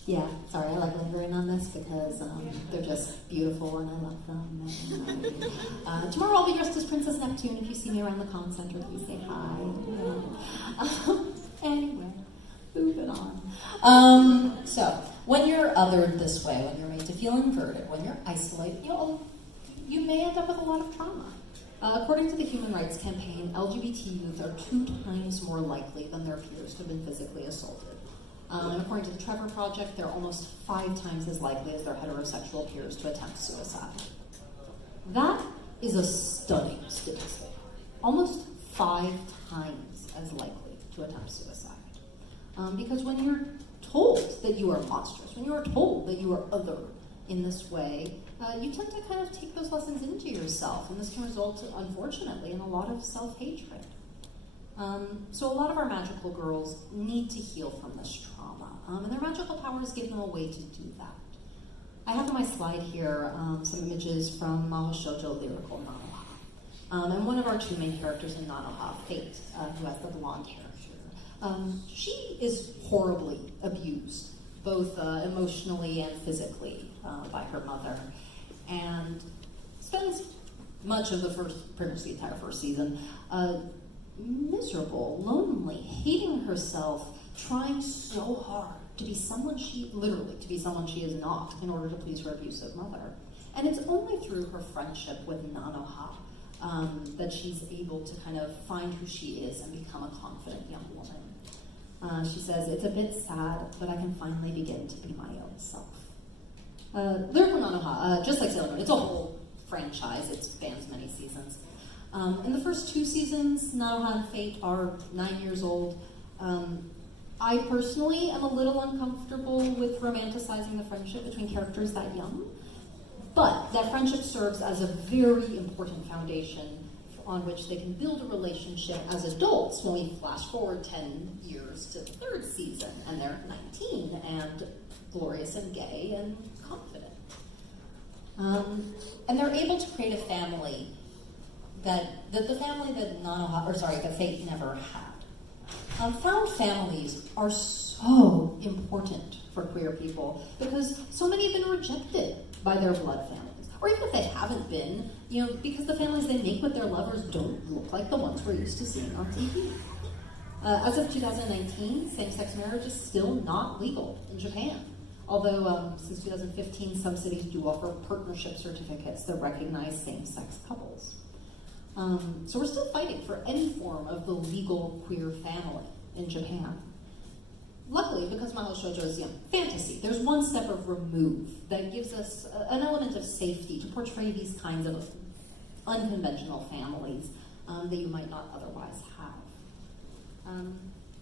Yeah, sorry, I like lingering on this because they're just beautiful and I love them. And, tomorrow I'll be dressed as Princess Neptune. If you see me around the con center, please say hi. Anyway, moving on. So, when you're othered this way, when you're made to feel inverted, when you're isolated, you may end up with a lot of trauma. According to the Human Rights Campaign, LGBT youth are 2 times more likely than their peers to have been physically assaulted. And according to the Trevor Project, they're almost 5 times as likely as their heterosexual peers to attempt suicide. That is a stunning statistic. Almost 5 times as likely to attempt suicide. Because when you're told that you are monstrous, when you are told that you are other in this way, you tend to kind of take those lessons into yourself, and this can result, unfortunately, in a lot of self-hatred. So a lot of our magical girls need to heal from this trauma, and their magical powers give them a way to do that. I have on my slide here some images from mahou shoujo lyrical Nanoha. And one of our 2 main characters in Nanoha, Fate, who has the blonde hair here, she is horribly abused, both emotionally and physically, by her mother, and spends much of pretty much the entire first season, miserable, lonely, hating herself, trying so hard to be someone she is not in order to please her abusive mother. And it's only through her friendship with Nanoha that she's able to kind of find who she is and become a confident young woman. She says, "It's a bit sad, but I can finally begin to be my own self." Lyrical Nanoha, just like Sailor Moon, it's a whole franchise. It spans many seasons. In the first 2 seasons, Nanoha and Fate are 9 years old. I personally am a little uncomfortable with romanticizing the friendship between characters that young, but that friendship serves as a very important foundation on which they can build a relationship as adults when we flash forward 10 years to the 3rd season, and they're 19 and glorious and gay and confident. And they're able to create a family that the family that that Fate never had. Found families are so important for queer people because so many have been rejected by their blood families. Or even if they haven't been, because the families they make with their lovers don't look like the ones we're used to seeing on TV. As of 2019, same-sex marriage is still not legal in Japan. Although since 2015, some cities do offer partnership certificates that recognize same-sex couples. So we're still fighting for any form of the legal queer family in Japan. Luckily, because mahou shoujo is fantasy, there's one step of remove that gives us an element of safety to portray these kinds of unconventional families that you might not otherwise have.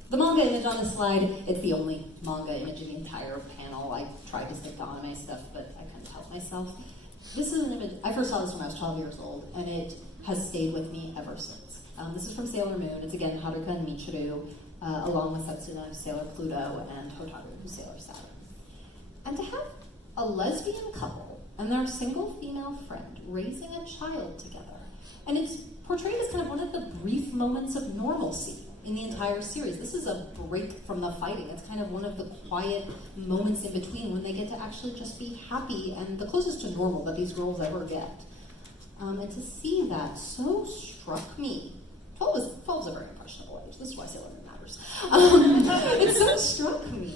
The manga image on the slide, it's the only manga image in the entire panel. I tried to stick to anime stuff, but I couldn't help myself. This is an image, I first saw this when I was 12 years old, and it has stayed with me ever since. This is from Sailor Moon. It's again Haruka and Michiru, along with Setsuna, who's Sailor Pluto, and Hotaru, who's Sailor Saturn. And to have a lesbian couple and their single female friend raising a child together, and it's portrayed as kind of one of the brief moments of normalcy in the entire series. This is a break from the fighting. It's kind of one of the quiet moments in between when they get to actually just be happy and the closest to normal that these girls ever get. And to see that so struck me. 12 is a very impressionable age. This is why Sailor Moon matters. It so struck me.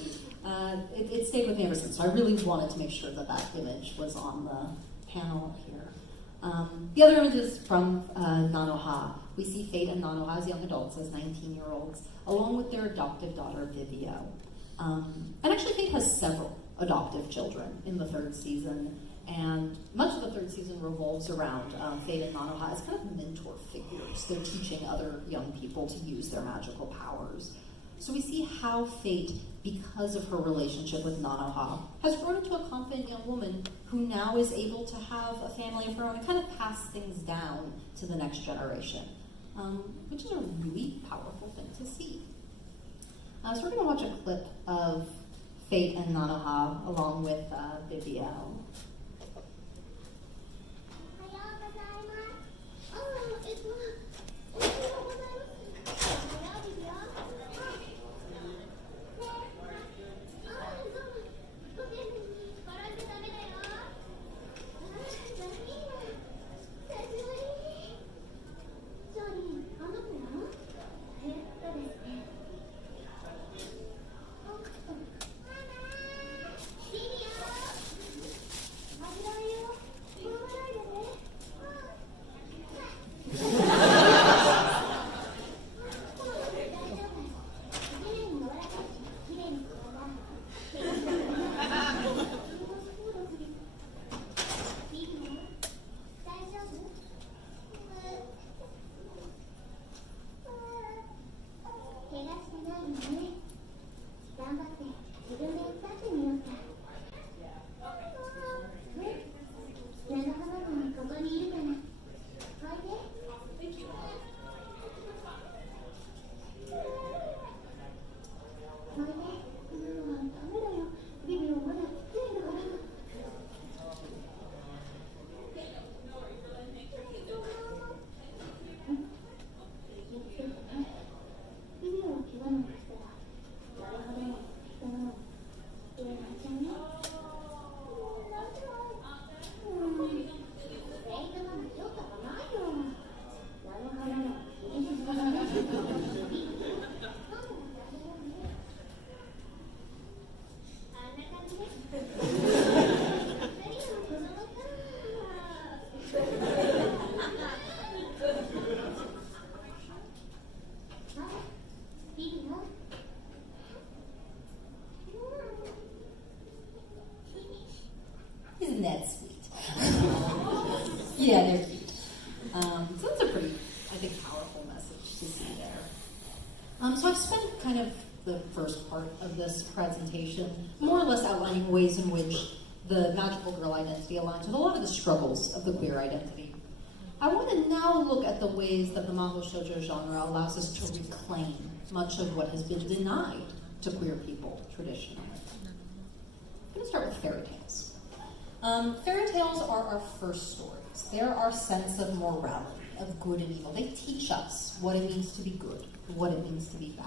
It stayed with me ever since. So I really wanted to make sure that that image was on the panel here. The other image is from Nanoha. We see Fate and Nanoha as young adults, as 19-year-olds, along with their adoptive daughter, Vivio. And actually, Fate has several adoptive children in the 3rd season. And much of the 3rd season revolves around Fate and Nanoha as kind of mentor figures. They're teaching other young people to use their magical powers. So we see how Fate, because of her relationship with Nanoha, has grown into a confident young woman who now is able to have a family of her own and kind of pass things down to the next generation, which is a really powerful thing to see. So we're going to watch a clip of Fate and Nanoha along with Vivio. 「So that's a pretty, I think, powerful message to see there. So I've spent kind of the first part of this presentation more or less outlining ways in which the magical girl identity aligns with a lot of the struggles of the queer identity. I want to now look at the ways that the mahou shoujo genre allows us to reclaim much of what has been denied to queer people traditionally. I'm going to start with fairy tales. Fairy tales are our first stories. They're our sense of morality, of good and evil. They teach us what it means to be good, what it means to be bad.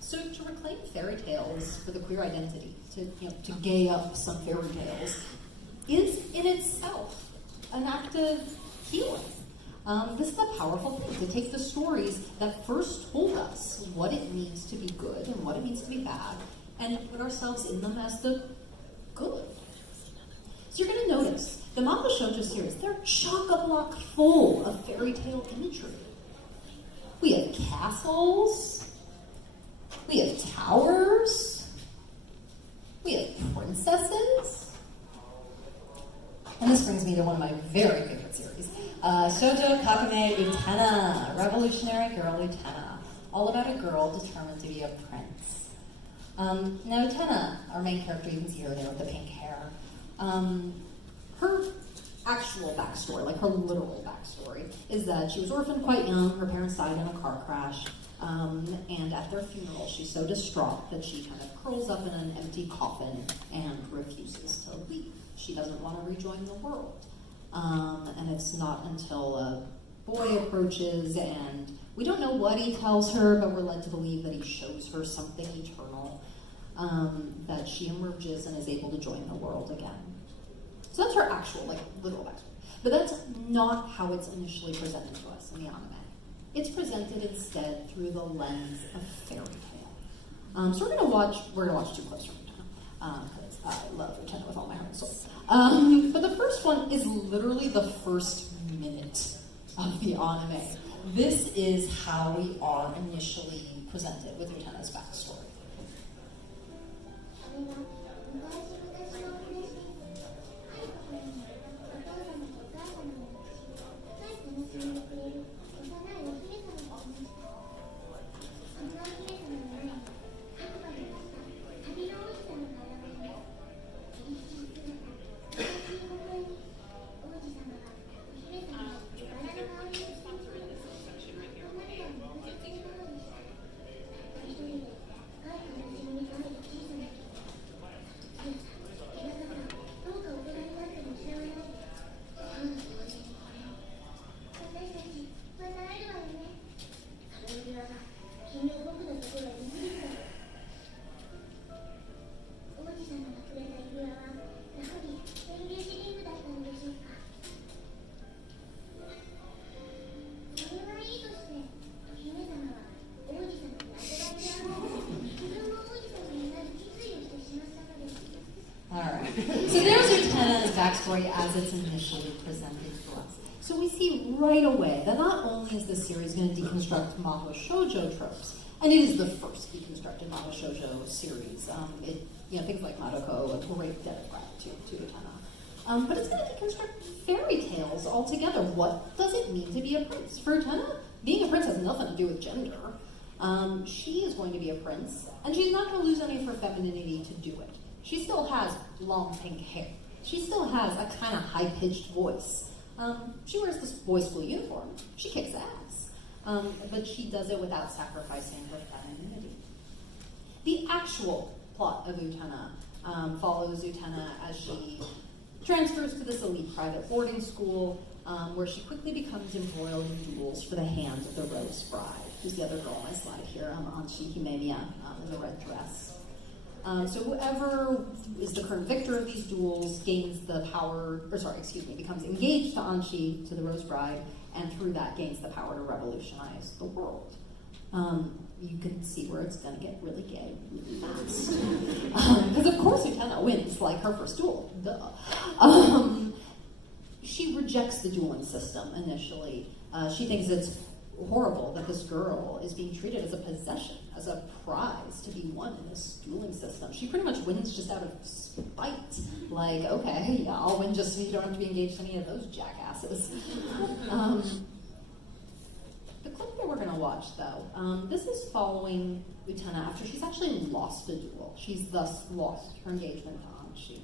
So to reclaim fairy tales for the queer identity, to gay up some fairy tales, is in itself an act of healing. This is a powerful thing, to take the stories that first told us what it means to be good and what it means to be bad, and put ourselves in them as the good. So you're going to notice, the mahou shoujo series, they're chock-a-block full of fairy tale imagery. We have castles, we have towers, we have princesses, and this brings me to one of my very favorite series, Shoujo Kakame Utena, Revolutionary Girl Utena, all about a girl determined to be a prince. Now Utena, our main character, you can see her there with the pink hair, her actual backstory, like her literal backstory, is that she was orphaned quite young, her parents died in a car crash, and at their funeral she's so distraught that she kind of curls up in an empty coffin and refuses to leave. She doesn't want to rejoin the world. And it's not until a boy approaches, and we don't know what he tells her, but we're led to believe that he shows her something eternal, that she emerges and is able to join the world again. So that's her actual, literal backstory. But that's not how it's initially presented to us in the anime. It's presented instead through the lens of fairy tale. So we're gonna watch two clips from Utena, because I love Utena with all my heart and soul. But the first one is literally the first minute of the anime. This is how we are initially presented with Utena's backstory. 'Alright, so there's Utena's backstory as it's initially presented to us. So we see right away that not only is this series going to deconstruct mahou shoujo tropes, and it is the first deconstructed mahou shoujo series. Things like Madoka, a great debt of gratitude to Utena. But it's going to deconstruct fairy tales altogether. What does it mean to be a prince? For Utena, being a prince has nothing to do with gender. She is going to be a prince, and she's not going to lose any of her femininity to do it. She still has long pink hair. She still has a kind of high-pitched voice. She wears this boys' school uniform. She kicks ass. But she does it without sacrificing her femininity. The actual plot of Utena follows Utena as she transfers to this elite private boarding school, where she quickly becomes embroiled in duels for the hand of the Rose Bride, who's the other girl on my slide here, Anshi Himemiya, in the red dress. So whoever is the current victor of these duels gains the power, becomes engaged to Anshi, to the Rose Bride, and through that gains the power to revolutionize the world. You can see where it's going to get really gay really fast. Because of course Utena wins, like her first duel. Duh. She rejects the dueling system initially. She thinks it's horrible that this girl is being treated as a possession, as a prize to be won in this dueling system. She pretty much wins just out of spite. Like, okay, yeah, I'll win just so you don't have to be engaged to any of those jackasses. This is following Utena after she's actually lost a duel. She's thus lost her engagement to Anshi.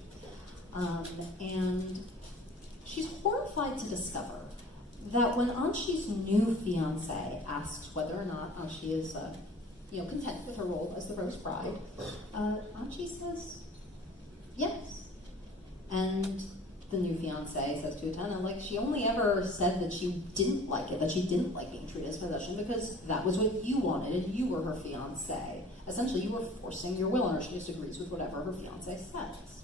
And she's horrified to discover that when Anshi's new fiance asks whether or not Anshi is content with her role as the Rose Bride, Anshi says yes. And the new fiance says to Utena, like, she only ever said that she didn't like it, that she didn't like being treated as possession because that was what you wanted and you were her fiance. Essentially, you were forcing your will on her. She just agrees with whatever her fiance says.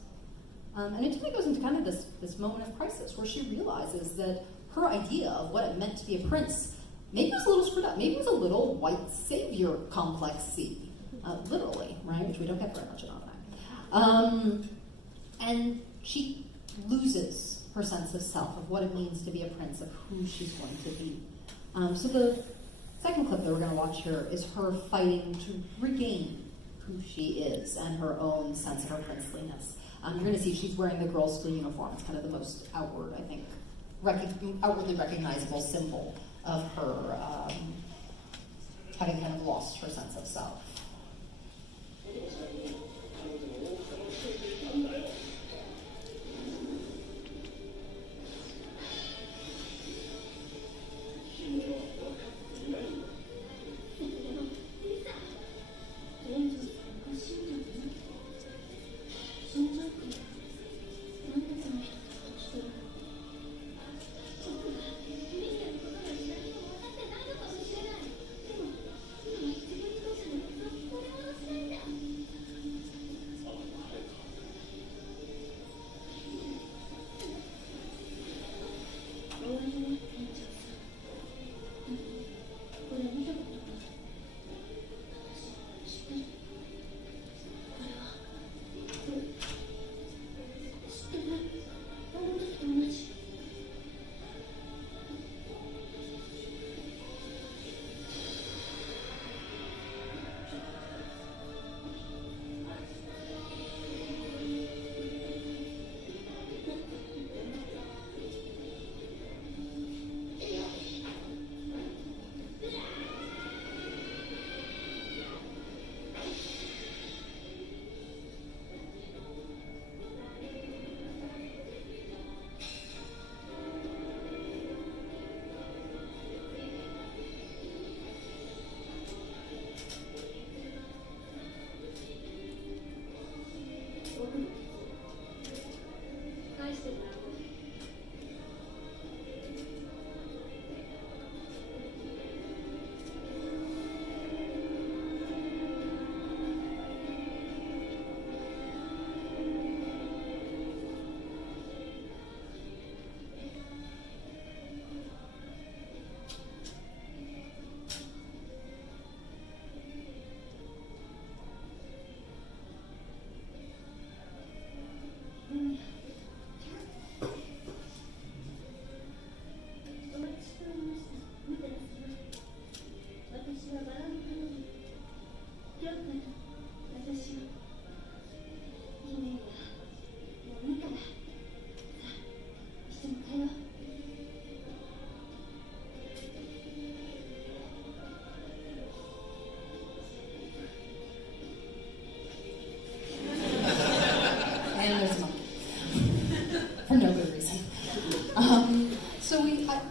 And Utena goes into kind of this moment of crisis where she realizes that her idea of what it meant to be a prince maybe was a little screwed up. Maybe it was a little white savior complex-y, literally, right? Which we don't get very much in Anime. And she loses her sense of self, of what it means to be a prince, of who she's going to be. So the second clip that we're going to watch here is her fighting to regain who she is and her own sense of her princeliness. You're going to see she's wearing the girls' school uniform. It's kind of the most outward, I think, outwardly recognizable symbol of her having kind of lost her sense of self.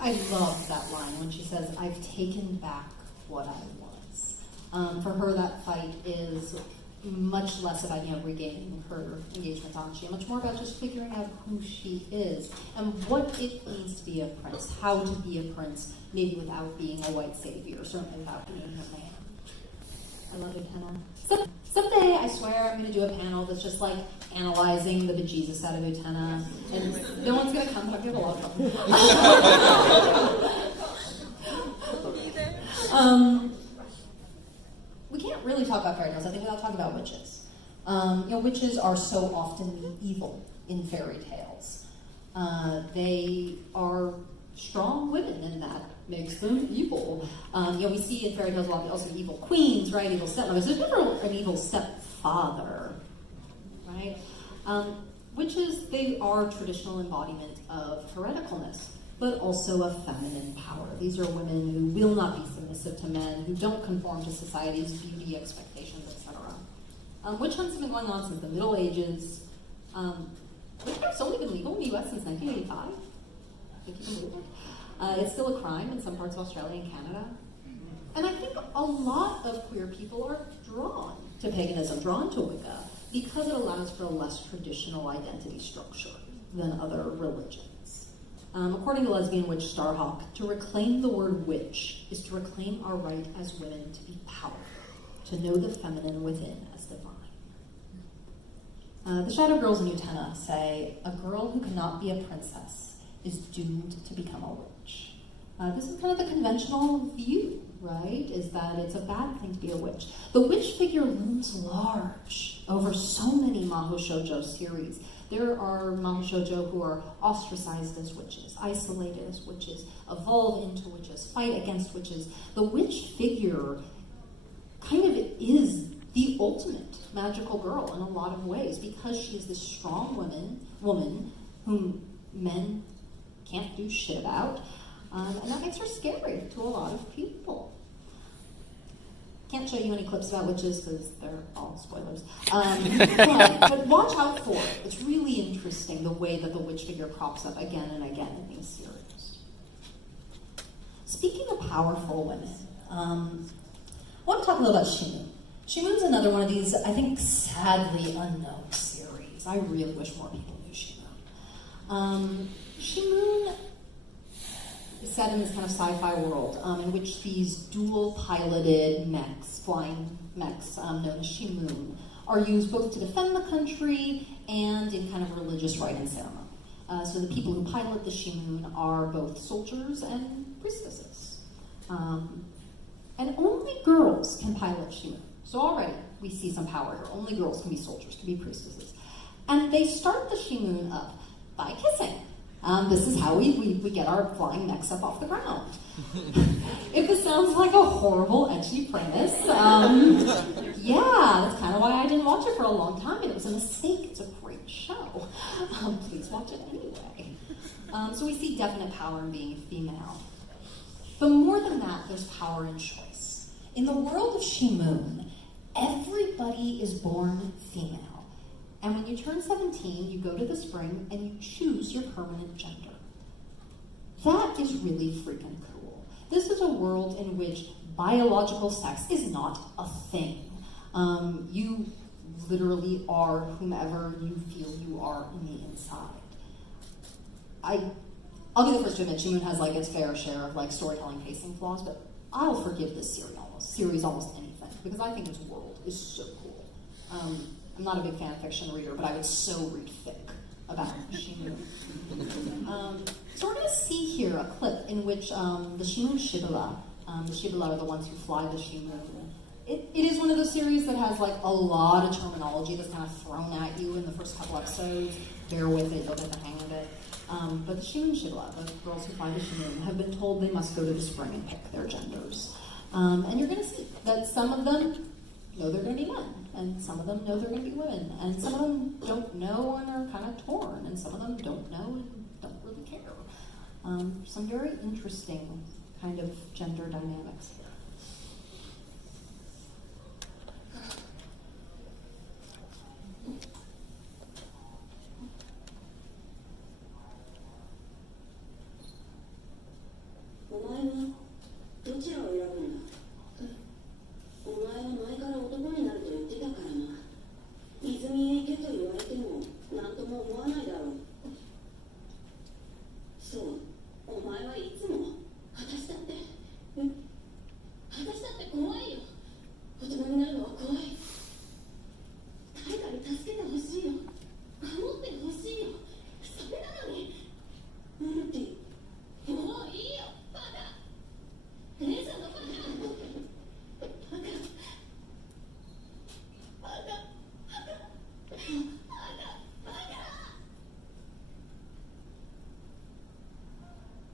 I love that line when she says, "I've taken back what I was." For her, that fight is much less about regaining her engagement to Anshi, and much more about just figuring out who she is and what it means to be a prince, how to be a prince, maybe without being a white savior, certainly without being a man. I love Utena. Someday, I swear, I'm going to do a panel that's just like analyzing the bejesus out of Utena, and no one's going to come, but I'm going to love them. We can't really talk about fairy tales, I think, without talking about witches. Witches are so often evil in fairy tales. They are strong women, and that makes them evil. We see in fairy tales a lot also evil queens, right? Evil stepmothers. There's never an evil stepfather, right? Witches, they are traditional embodiment of hereticalness. but also a feminine power. These are women who will not be submissive to men, who don't conform to society's beauty expectations, etc. Witch hunts have been going on since the Middle Ages. Witchcraft's only been legal in the US since 1985. If you can believe it. It's still a crime in some parts of Australia and Canada. And I think a lot of queer people are drawn to paganism, drawn to Wicca, because it allows for a less traditional identity structure than other religions. According to lesbian witch Starhawk, to reclaim the word witch is to reclaim our right as women to be powerful, to know the feminine within as divine. The Shadow Girls in Utena say, a girl who cannot be a princess is doomed to become a witch. This is kind of the conventional view, right? Is that it's a bad thing to be a witch. The witch figure looms large over so many mahou shoujo series. There are mahou shoujo who are ostracized as witches, isolated as witches, evolve into witches, fight against witches. The witch figure kind of is the ultimate magical girl in a lot of ways, because she is this strong woman whom men can't do shit about, and that makes her scary to a lot of people. Can't show you any clips about witches because they're all spoilers. But watch out for it. It's really interesting the way that the witch figure crops up again and again in these series. Speaking of powerful women, I want to talk a little about Shimu. Shimu's another one of these, I think, sadly unknown series. I really wish more people knew Shimu. Shimu is set in this kind of sci-fi world in which these dual-piloted mechs, flying mechs known as Shimun, are used both to defend the country and in kind of religious rite and ceremony. So the people who pilot the Shimun are both soldiers and priestesses. And only girls can pilot Shimun. So already we see some power here. Only girls can be soldiers, can be priestesses. And they start the Shimun up by kissing. This is how we get our flying mechs up off the ground. If this sounds like a horrible, etchy premise, yeah, that's kind of why I didn't watch it for a long time, and it was a mistake. It's a great show. Please watch it anyway. So we see definite power in being female. But more than that, there's power in choice. In the world of Shimun, everybody is born female. And when you turn 17, you go to the spring and you choose your permanent gender. That is really freaking cool. This is a world in which biological sex is not a thing. You literally are whomever you feel you are in the inside. I'll be the first to admit Shimun has like its fair share of like storytelling pacing flaws, but I'll forgive this series almost anything, because I think its world is so cool. I'm not a big fan fiction reader, but I would so read fic about Shimun. So we're going to see here a clip in which the Shimun Shibula, the Shibula are the ones who fly the Shimun. It is one of those series that has like a lot of terminology that's kind of thrown at you in the first couple episodes. Bear with it, you'll get the hang of it. But the Shimun Shibula, the girls who fly the Shimun, have been told they must go to the spring and pick their genders. And you're going to see that some of them know they're going to be men, and some of them know they're going to be women, and some of them don't know and are kind of torn, and some of them don't know and don't really care. Some very interesting kind of gender dynamics here.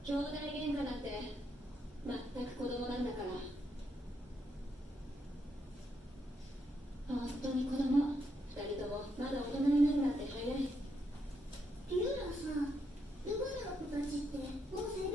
兄弟喧嘩なんて全く子供なんだから。本当に子供、二人ともまだ大人になるなんて早い。ユーラさん、ルバルの子たちってもう成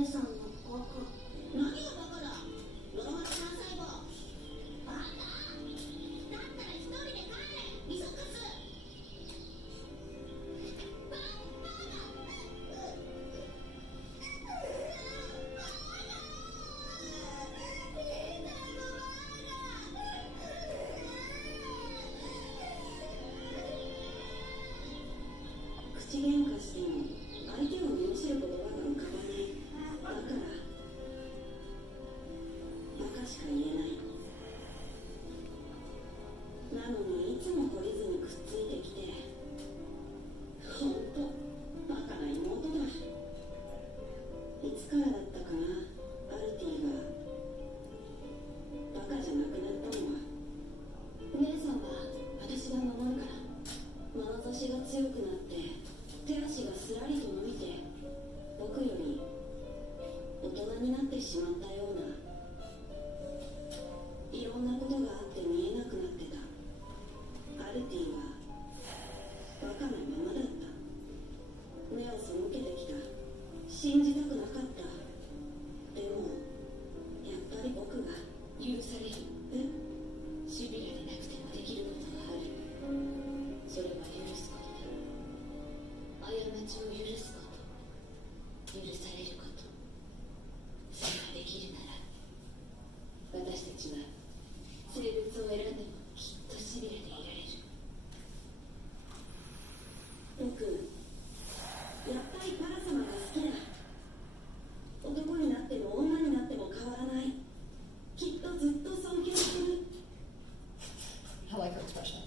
姉さんのバカ。何がバカだ。子供の単細胞。バカ。だったら一人で帰れ。みそかす。バカ。口喧嘩しても相手を罵る言葉が浮かばない。だからバカしか言えない。なのにいつも懲りずにくっついてきて、ほんとバカな妹だ。いつからだったかな、アルティがバカじゃなくなったのは。姉さんは私が守るから。眼差しが強くなって手足がすらりと伸びて、僕より大人になってしまったような。いろんなことがあって見えなくなってた。アルティはバカなままだった。目を背けてきた。信じたくなかった。でもやっぱり僕が許される。シビラでなくてもできることがある。それは許すことだ。過ちを許すこと、許されること。それができるなら、私たちは生物を選んでもきっとシビラでいられる。僕、やっぱりパラ様が好きだ。男になっても女になっても変わらない。きっとずっと尊敬する。I like her expression.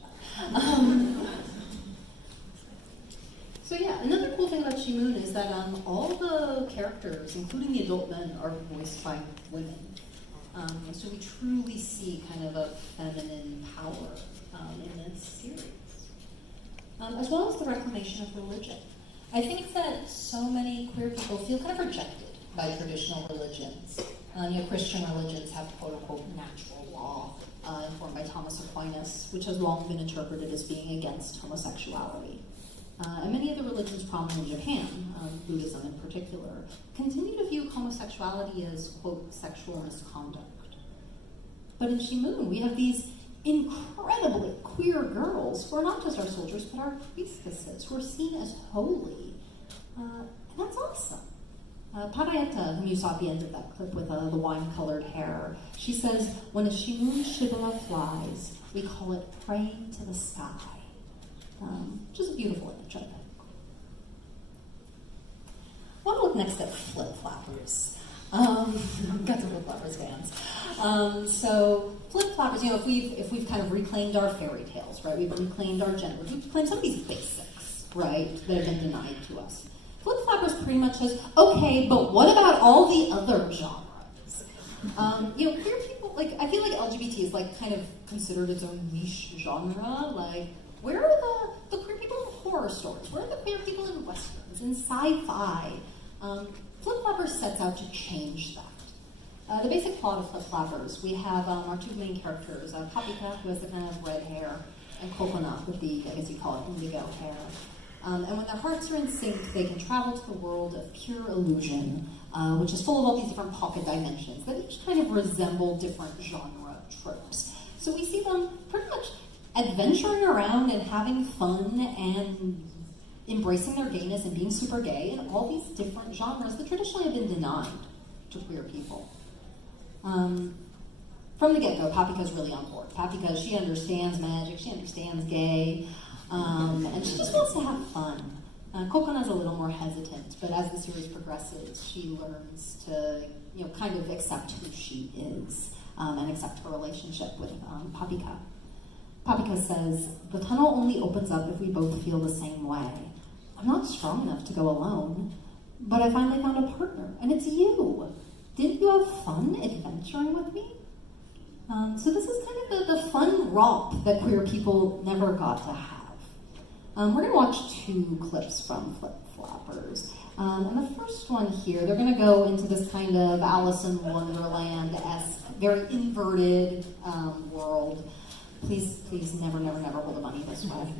So yeah, another cool thing about Shimoon is that all the characters, including the adult men, are voiced by women. So we truly see kind of a feminine power in this series, as well as the reclamation of religion. I think that so many queer people feel kind of rejected by traditional religions. Christian religions have quote-unquote natural law, informed by Thomas Aquinas, which has long been interpreted as being against homosexuality. And many of the religions prominent in Japan, Buddhism in particular, continue to view homosexuality as, quote, sexual misconduct. But in Shimoon, we have these incredibly queer girls who are not just our soldiers, but our priestesses, who are seen as holy. And that's awesome. Parayeta, whom you saw at the end of that clip with the wine-colored hair, she says, when a Shimoon Shibboleth flies, we call it praying to the sky. Which is a beautiful image, I think. I want to look next at flip-flappers. Got the flip-flappers fans. So flip-flappers, if we've kind of reclaimed our fairy tales, right? We've reclaimed our gender, we've reclaimed some of these basics, right, that have been denied to us. Flip-flappers pretty much says, okay, but what about all the other genres? Queer people, I feel like LGBT is kind of considered its own niche genre. Where are the queer people in horror stories? Where are the queer people in westerns, in sci-fi? Flip-flappers sets out to change that. The basic plot of Flip-flappers, we have our two main characters, Papika, who has the kind of red hair, and Coconut with the, I guess you call it, indigo hair. And when their hearts are in sync, they can travel to the world of pure illusion, which is full of all these different pocket dimensions that each kind of resemble different genre tropes. So we see them pretty much adventuring around and having fun and embracing their gayness and being super gay in all these different genres that traditionally have been denied to queer people. From the get-go, Papika's really on board. Papika, she understands magic, she understands gay, and she just wants to have fun. Cocona's a little more hesitant, but as the series progresses, she learns to, kind of accept who she is and accept her relationship with Papika. Papika says, the tunnel only opens up if we both feel the same way. I'm not strong enough to go alone, but I finally found a partner, and it's you. Didn't you have fun adventuring with me? So this is kind of the fun romp that queer people never got to have. We're going to watch two clips from Flip-Flappers. And the first one here, they're going to go into this kind of Alice in Wonderland-esque, very inverted world. Please, never hold the money this way.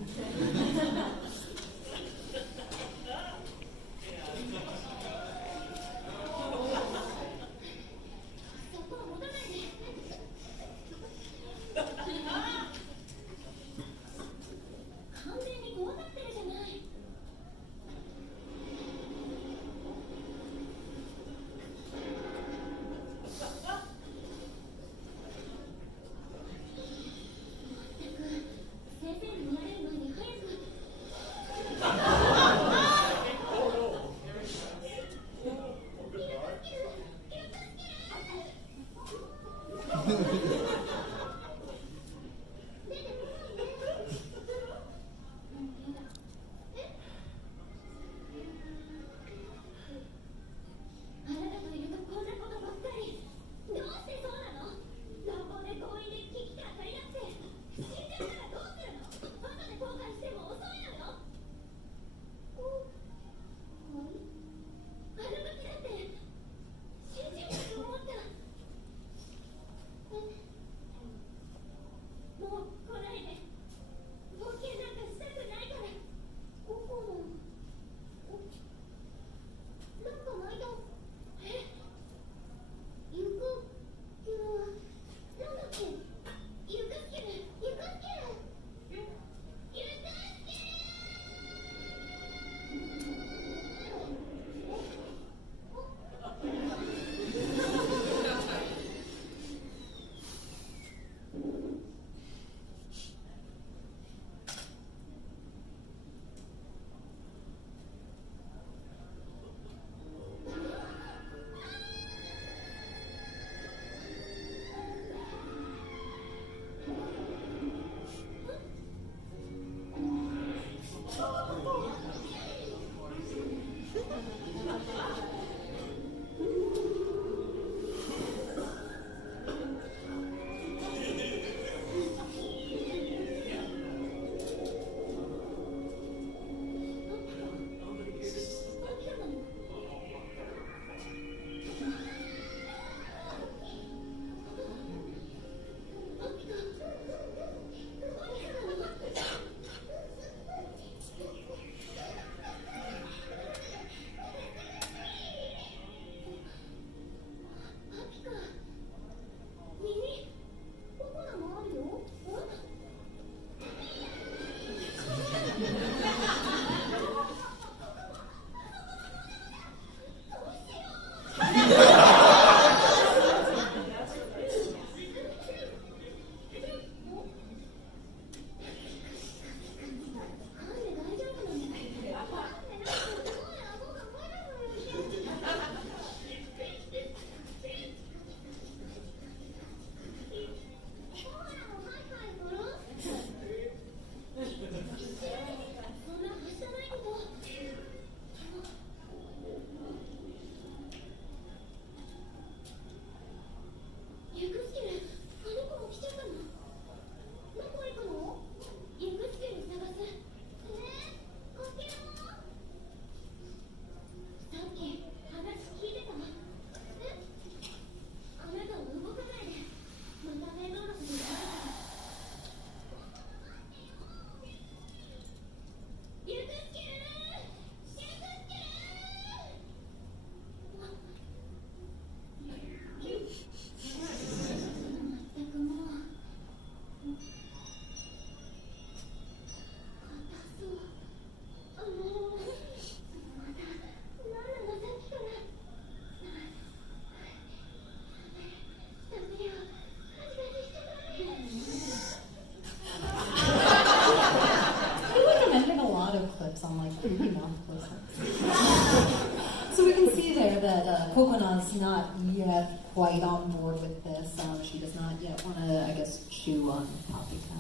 Kokana's not yet quite on board with this. She does not yet want to, I guess, chew on Paprika.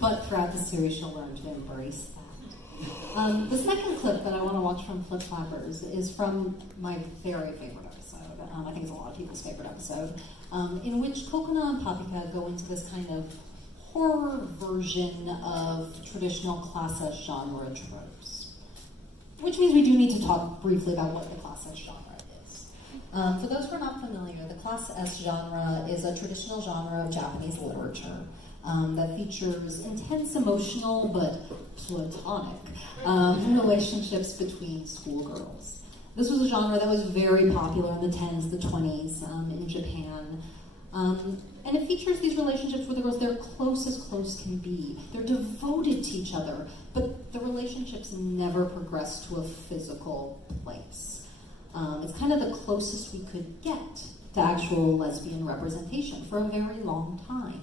But throughout the series, she'll learn to embrace that. The second clip that I want to watch from Flip Flappers is from my very favorite episode. I think it's a lot of people's favorite episode, in which Kokona and Paprika go into this kind of horror version of traditional class S genre tropes. Which means we do need to talk briefly about what the class S genre is. For those who are not familiar, the class S genre is a traditional genre of Japanese literature that features intense emotional but platonic relationships between schoolgirls. This was a genre that was very popular in the 10s, the 20s in Japan. And it features these relationships where the girls, they're close as close can be. They're devoted to each other, but the relationships never progress to a physical place. It's kind of the closest we could get to actual lesbian representation for a very long time.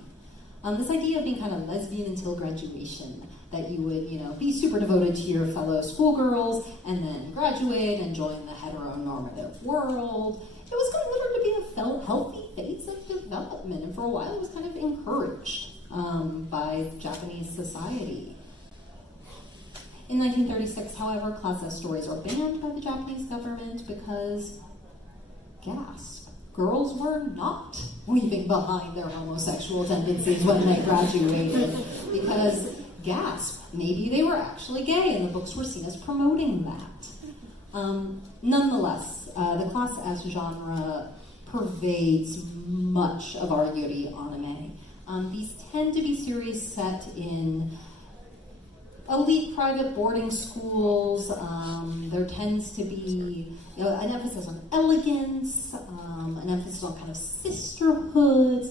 This idea of being kind of lesbian until graduation, that you would, be super devoted to your fellow schoolgirls and then graduate and join the heteronormative world. It was considered to be a healthy phase of development, and for a while it was kind of encouraged by Japanese society. In 1936, however, class S stories are banned by the Japanese government because, gasp, girls were not leaving behind their homosexual tendencies when they graduated, because, gasp, maybe they were actually gay and the books were seen as promoting that. Nonetheless, the class S genre pervades much of our Yuri anime. These tend to be series set in elite private boarding schools. There tends to be an emphasis on elegance, an emphasis on kind of sisterhood.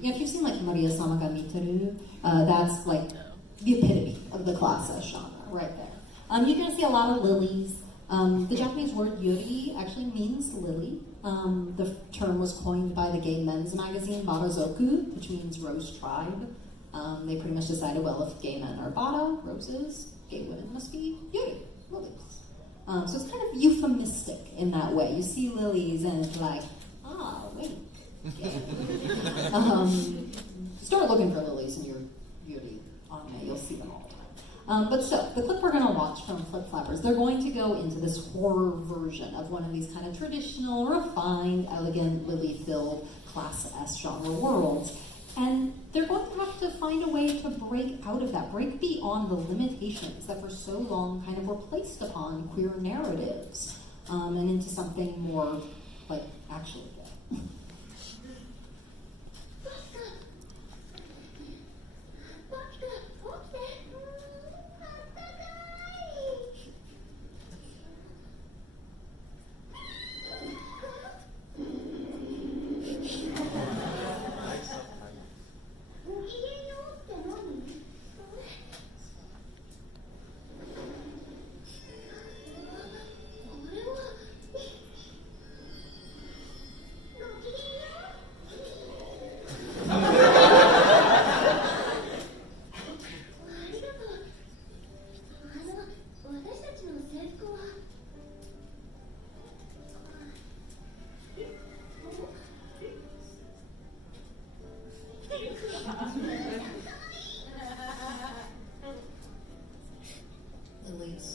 If you've seen like Maria-sama ga Miteru, that's like the epitome of the class S genre right there. You're going to see a lot of lilies. The Japanese word yuri actually means lily. The term was coined by the gay men's magazine Yurizoku, which means rose tribe. They pretty much decided, well, if gay men are bata, roses, gay women must be yuri, lilies. So it's kind of euphemistic in that way. You see lilies and it's like, wait. Start looking for lilies in your yuri anime, you'll see them all the time. But so, the clip we're going to watch from Flip Flappers, they're going to go into this horror version of one of these kind of traditional, refined, elegant, lily-filled class S genre worlds. And they're going to have to find a way to break out of that, break beyond the limitations that for so long kind of were placed upon queer narratives, and into something more, like, actually gay. Lilies.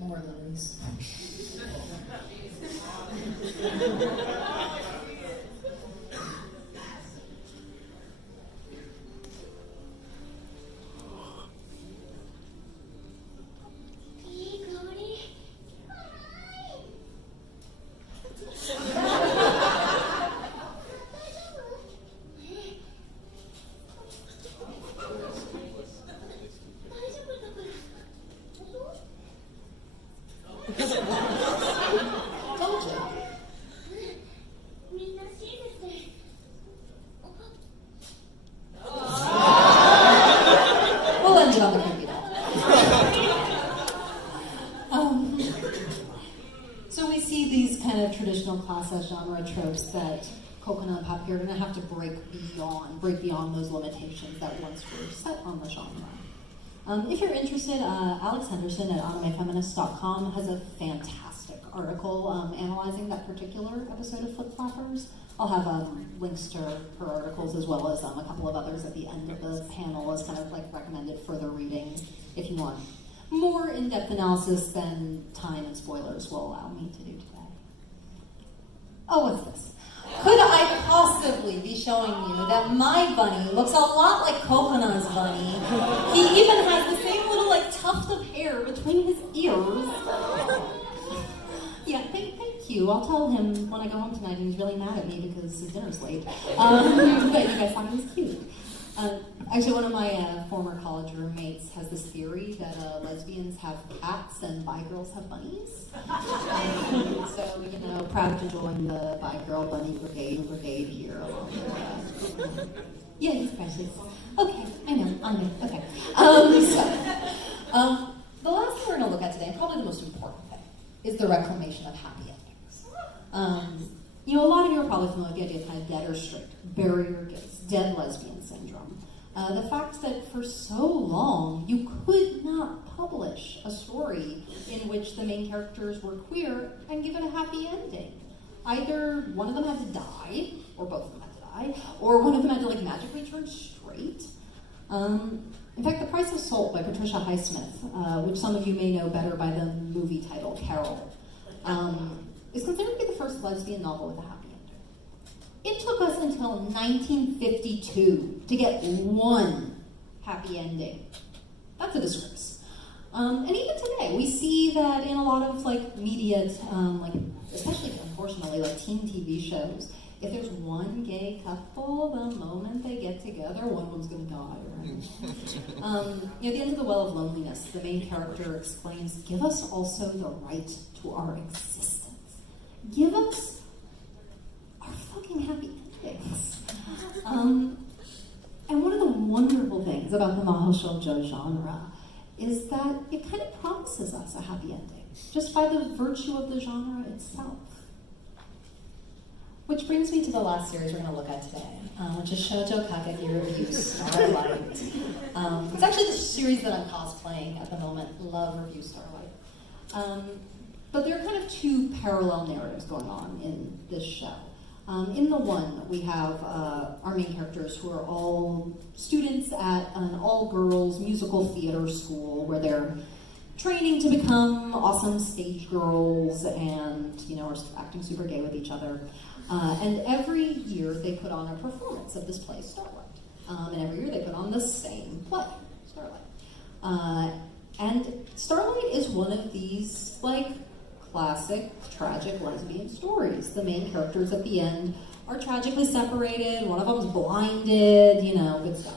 More lilies. Told you. みんな親切で We'll end it on the creepy doll. So we see these kind of traditional class S genre tropes that Coconut and Papi are going to have to break beyond those limitations that once were set on the genre. If you're interested, Alex Henderson at animefeminist.com has a fantastic article analyzing that particular episode of Flip Flappers. I'll have links to her articles as well as a couple of others at the end of the panel as kind of like recommended further reading if you want more in-depth analysis than time and spoilers will allow me to do today. Oh, what's this? Could I possibly be showing you that my bunny looks a lot like Coconut's bunny? He even has the same little like tuft of hair between his ears. Yeah, thank you. I'll tell him when I go home tonight and he's really mad at me because his dinner's late. But you guys thought he was cute. Actually, one of my former college roommates has this theory that lesbians have cats and bi girls have bunnies. So, proud to join the bi girl bunny brigade here. Yeah, he's precious. Okay, I know. Okay. The last thing we're going to look at today, and probably the most important thing, is the reclamation of happy endings. A lot of you are probably familiar with the idea of kind of dead or straight, bury your gifts, dead lesbian syndrome. The fact that for so long you could not publish a story in which the main characters were queer and give it a happy ending. Either one of them had to die, or both of them had to die, or one of them had to magically turn straight. In fact, The Price of Salt by Patricia Highsmith, which some of you may know better by the movie title Carol, is considered to be the first lesbian novel with a happy ending. It took us until 1952 to get one happy ending. That's a disgrace. And even today, we see that in a lot of media, especially unfortunately teen TV shows, if there's one gay couple, the moment they get together, one of them's going to die, right? At the end of The Well of Loneliness, the main character exclaims, "Give us also the right to our existence. Give us our fucking happy endings." And one of the wonderful things about the mahou shoujo genre is that it kind of promises us a happy ending, just by the virtue of the genre itself. Which brings me to the last series we're going to look at today, which is Shoujo Kageki Review Starlight. It's actually the series that I'm cosplaying at the moment, Love Review Starlight. But there are kind of two parallel narratives going on in this show. In the one, we have our main characters who are all students at an all-girls musical theater school where they're training to become awesome stage girls and, are acting super gay with each other. And every year they put on a performance of this play, Starlight. And every year they put on the same play, Starlight. And Starlight is one of these, classic tragic lesbian stories. The main characters at the end are tragically separated, one of them's blinded, good stuff.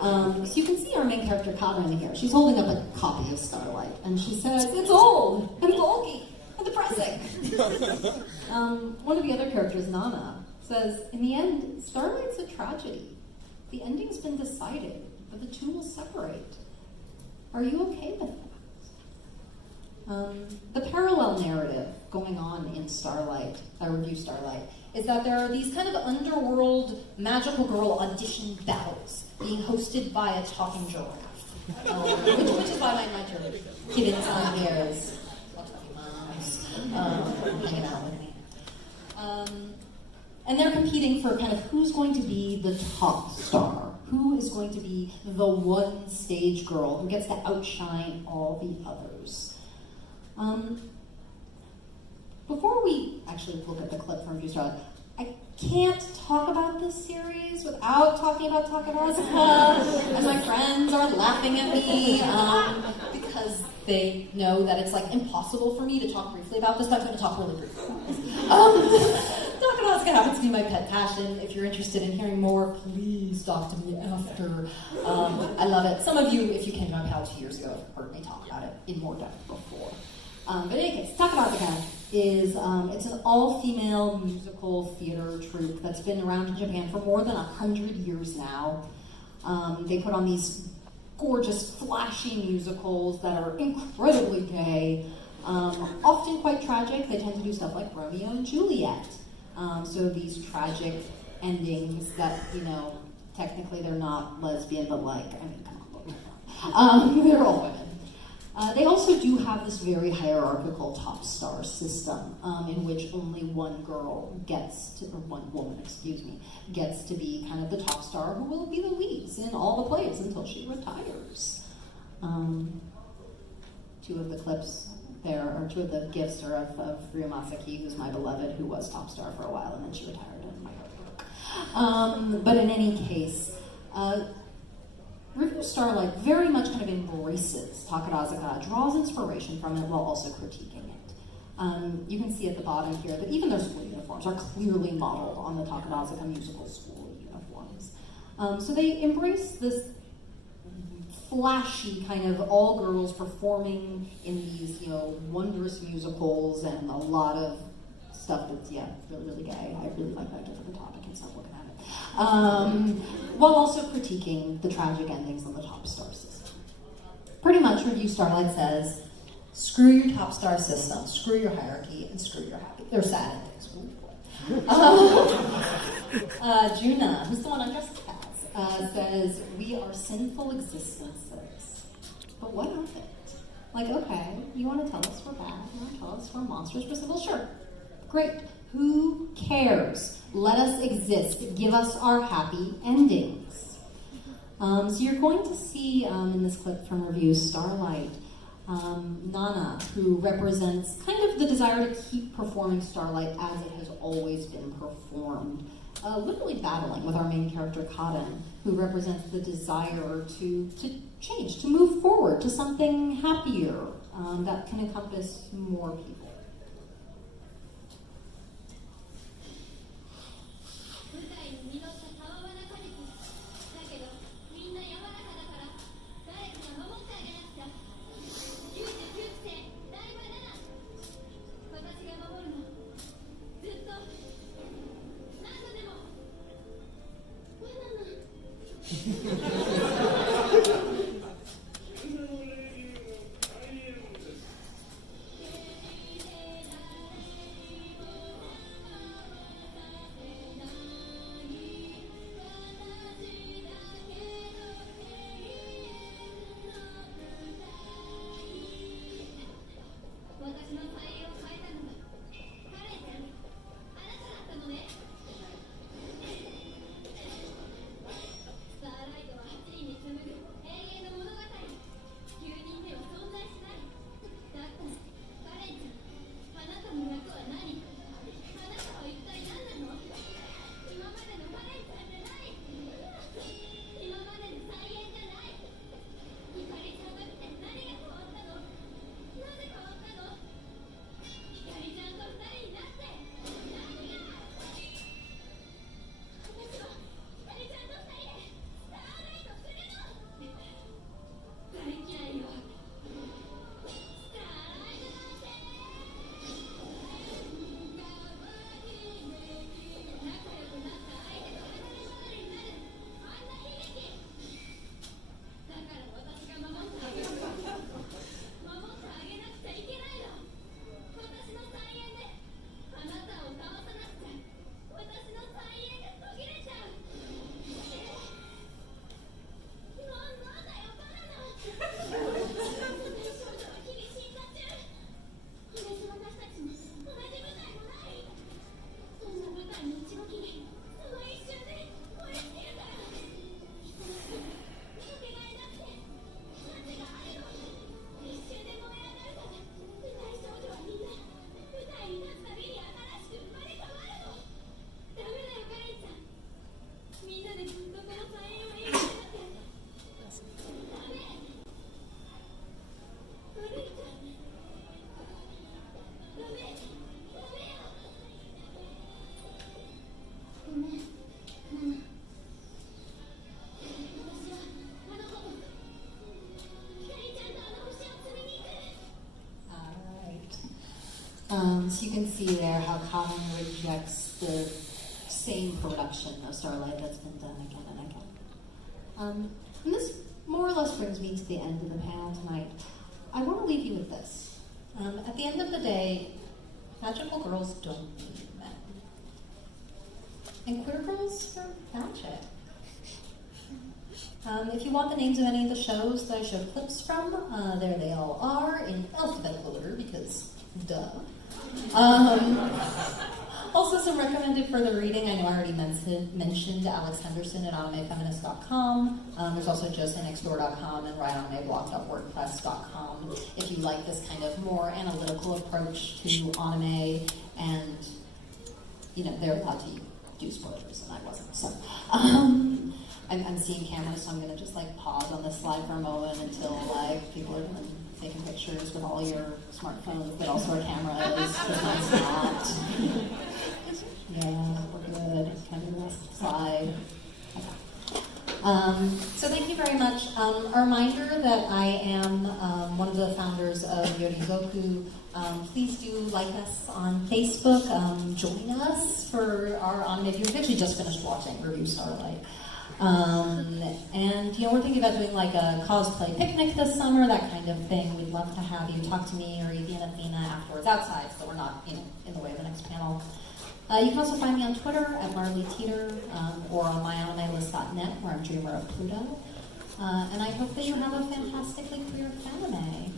So you can see our main character Kata in here. She's holding up a copy of Starlight, and she says, "It's old, and bulky, and depressing." One of the other characters, Nana, says, "In the end, Starlight's a tragedy. The ending's been decided, but the two will separate. Are you okay with that?" The parallel narrative going on in Starlight, Review Starlight, is that there are these kind of underworld magical girl audition battles being hosted by a talking giraffe. Which is why my kid-san here is hanging out with me. And they're competing for kind of who's going to be the top star, who is going to be the one stage girl who gets to outshine all the others. Before we actually look at the clip from Review Starlight, I can't talk about this series without talking about Takarazuka, and my friends are laughing at me because they know that it's impossible for me to talk briefly about this, but I'm going to talk really briefly about this. Takarazuka happens to be my pet passion. If you're interested in hearing more, please talk to me after. I love it. Some of you, if you came to my panel 2 years ago, have heard me talk about it in more depth before. But in any case, Takarazuka is it's an all-female musical theater troupe that's been around in Japan for more than 100 years now. They put on these gorgeous, flashy musicals that are incredibly gay, often quite tragic. They tend to do stuff like Romeo and Juliet. So these tragic endings that, you know, technically they're not lesbian, but like, I mean, come on, they're all women. They also do have this very hierarchical top star system in which only one girl gets to, or one woman, excuse me, gets to be kind of the top star who will be the leads in all the plays until she retires. Two of the clips there, or two of the gifts are of Ryumasaki, who's my beloved, who was top star for a while and then she retired and my heart broke. But in any case, Review Starlight very much kind of embraces Takarazuka, draws inspiration from it while also critiquing it. You can see at the bottom here that even their school uniforms are clearly modeled on the Takarazuka musical school uniforms. So they embrace this flashy kind of all girls performing in these, you know, wondrous musicals and a lot of stuff that's, yeah, really, really gay. I really like that different topic and stop looking at it. While also critiquing the tragic endings on the top star system. Pretty much Review Starlight says, screw your top star system, screw your hierarchy, and screw your happy, or sad endings. Juna, who's the one I just cast, says, we are sinful existences. But what of it? Like, okay, you want to tell us we're bad, you want to tell us we're monsters, we're sinful, sure. Great. Who cares? Let us exist. Give us our happy endings. So you're going to see in this clip from Review Starlight, Nana, who represents kind of the desire to keep performing Starlight as it has always been performed, literally battling with our main character Kaden, who represents the desire to change, to move forward to something happier that can encompass more people. 「So you can see there how Kamen rejects the same production of Starlight that's been done again and again. And this more or less brings me to the end of the panel tonight. I want to leave you with this. At the end of the day, magical girls don't need men. And queer girls are magic. If you want the names of any of the shows that I showed clips from, there they all are in alphabetical order because duh. Also, some recommended further reading. I know I already mentioned Alex Henderson at animefeminist.com. There's also josenextdoor.com and writeanimeblog.wordpress.com if you like this kind of more analytical approach to anime, and they're allowed to do spoilers, and I wasn't. So I'm seeing cameras, so I'm going to just pause on this slide for a moment until people are taking pictures with all your smartphones that also are cameras, because mine's not. Yeah, we're good. Kind of the last slide. Okay. So thank you very much. A reminder that I am one of the founders of Yurizoku. Please do like us on Facebook. Join us for our anime. You've actually just finished watching Review Starlight. And we're thinking about doing a cosplay picnic this summer, that kind of thing. We'd love to have you talk to me or Evie and Athena afterwards outside, so we're not in the way of the next panel. You can also find me on Twitter at Marley Teeter, or on myanimelist.net, where I'm Dreamer of Pluto. And I hope that you have a fantastically queer anime.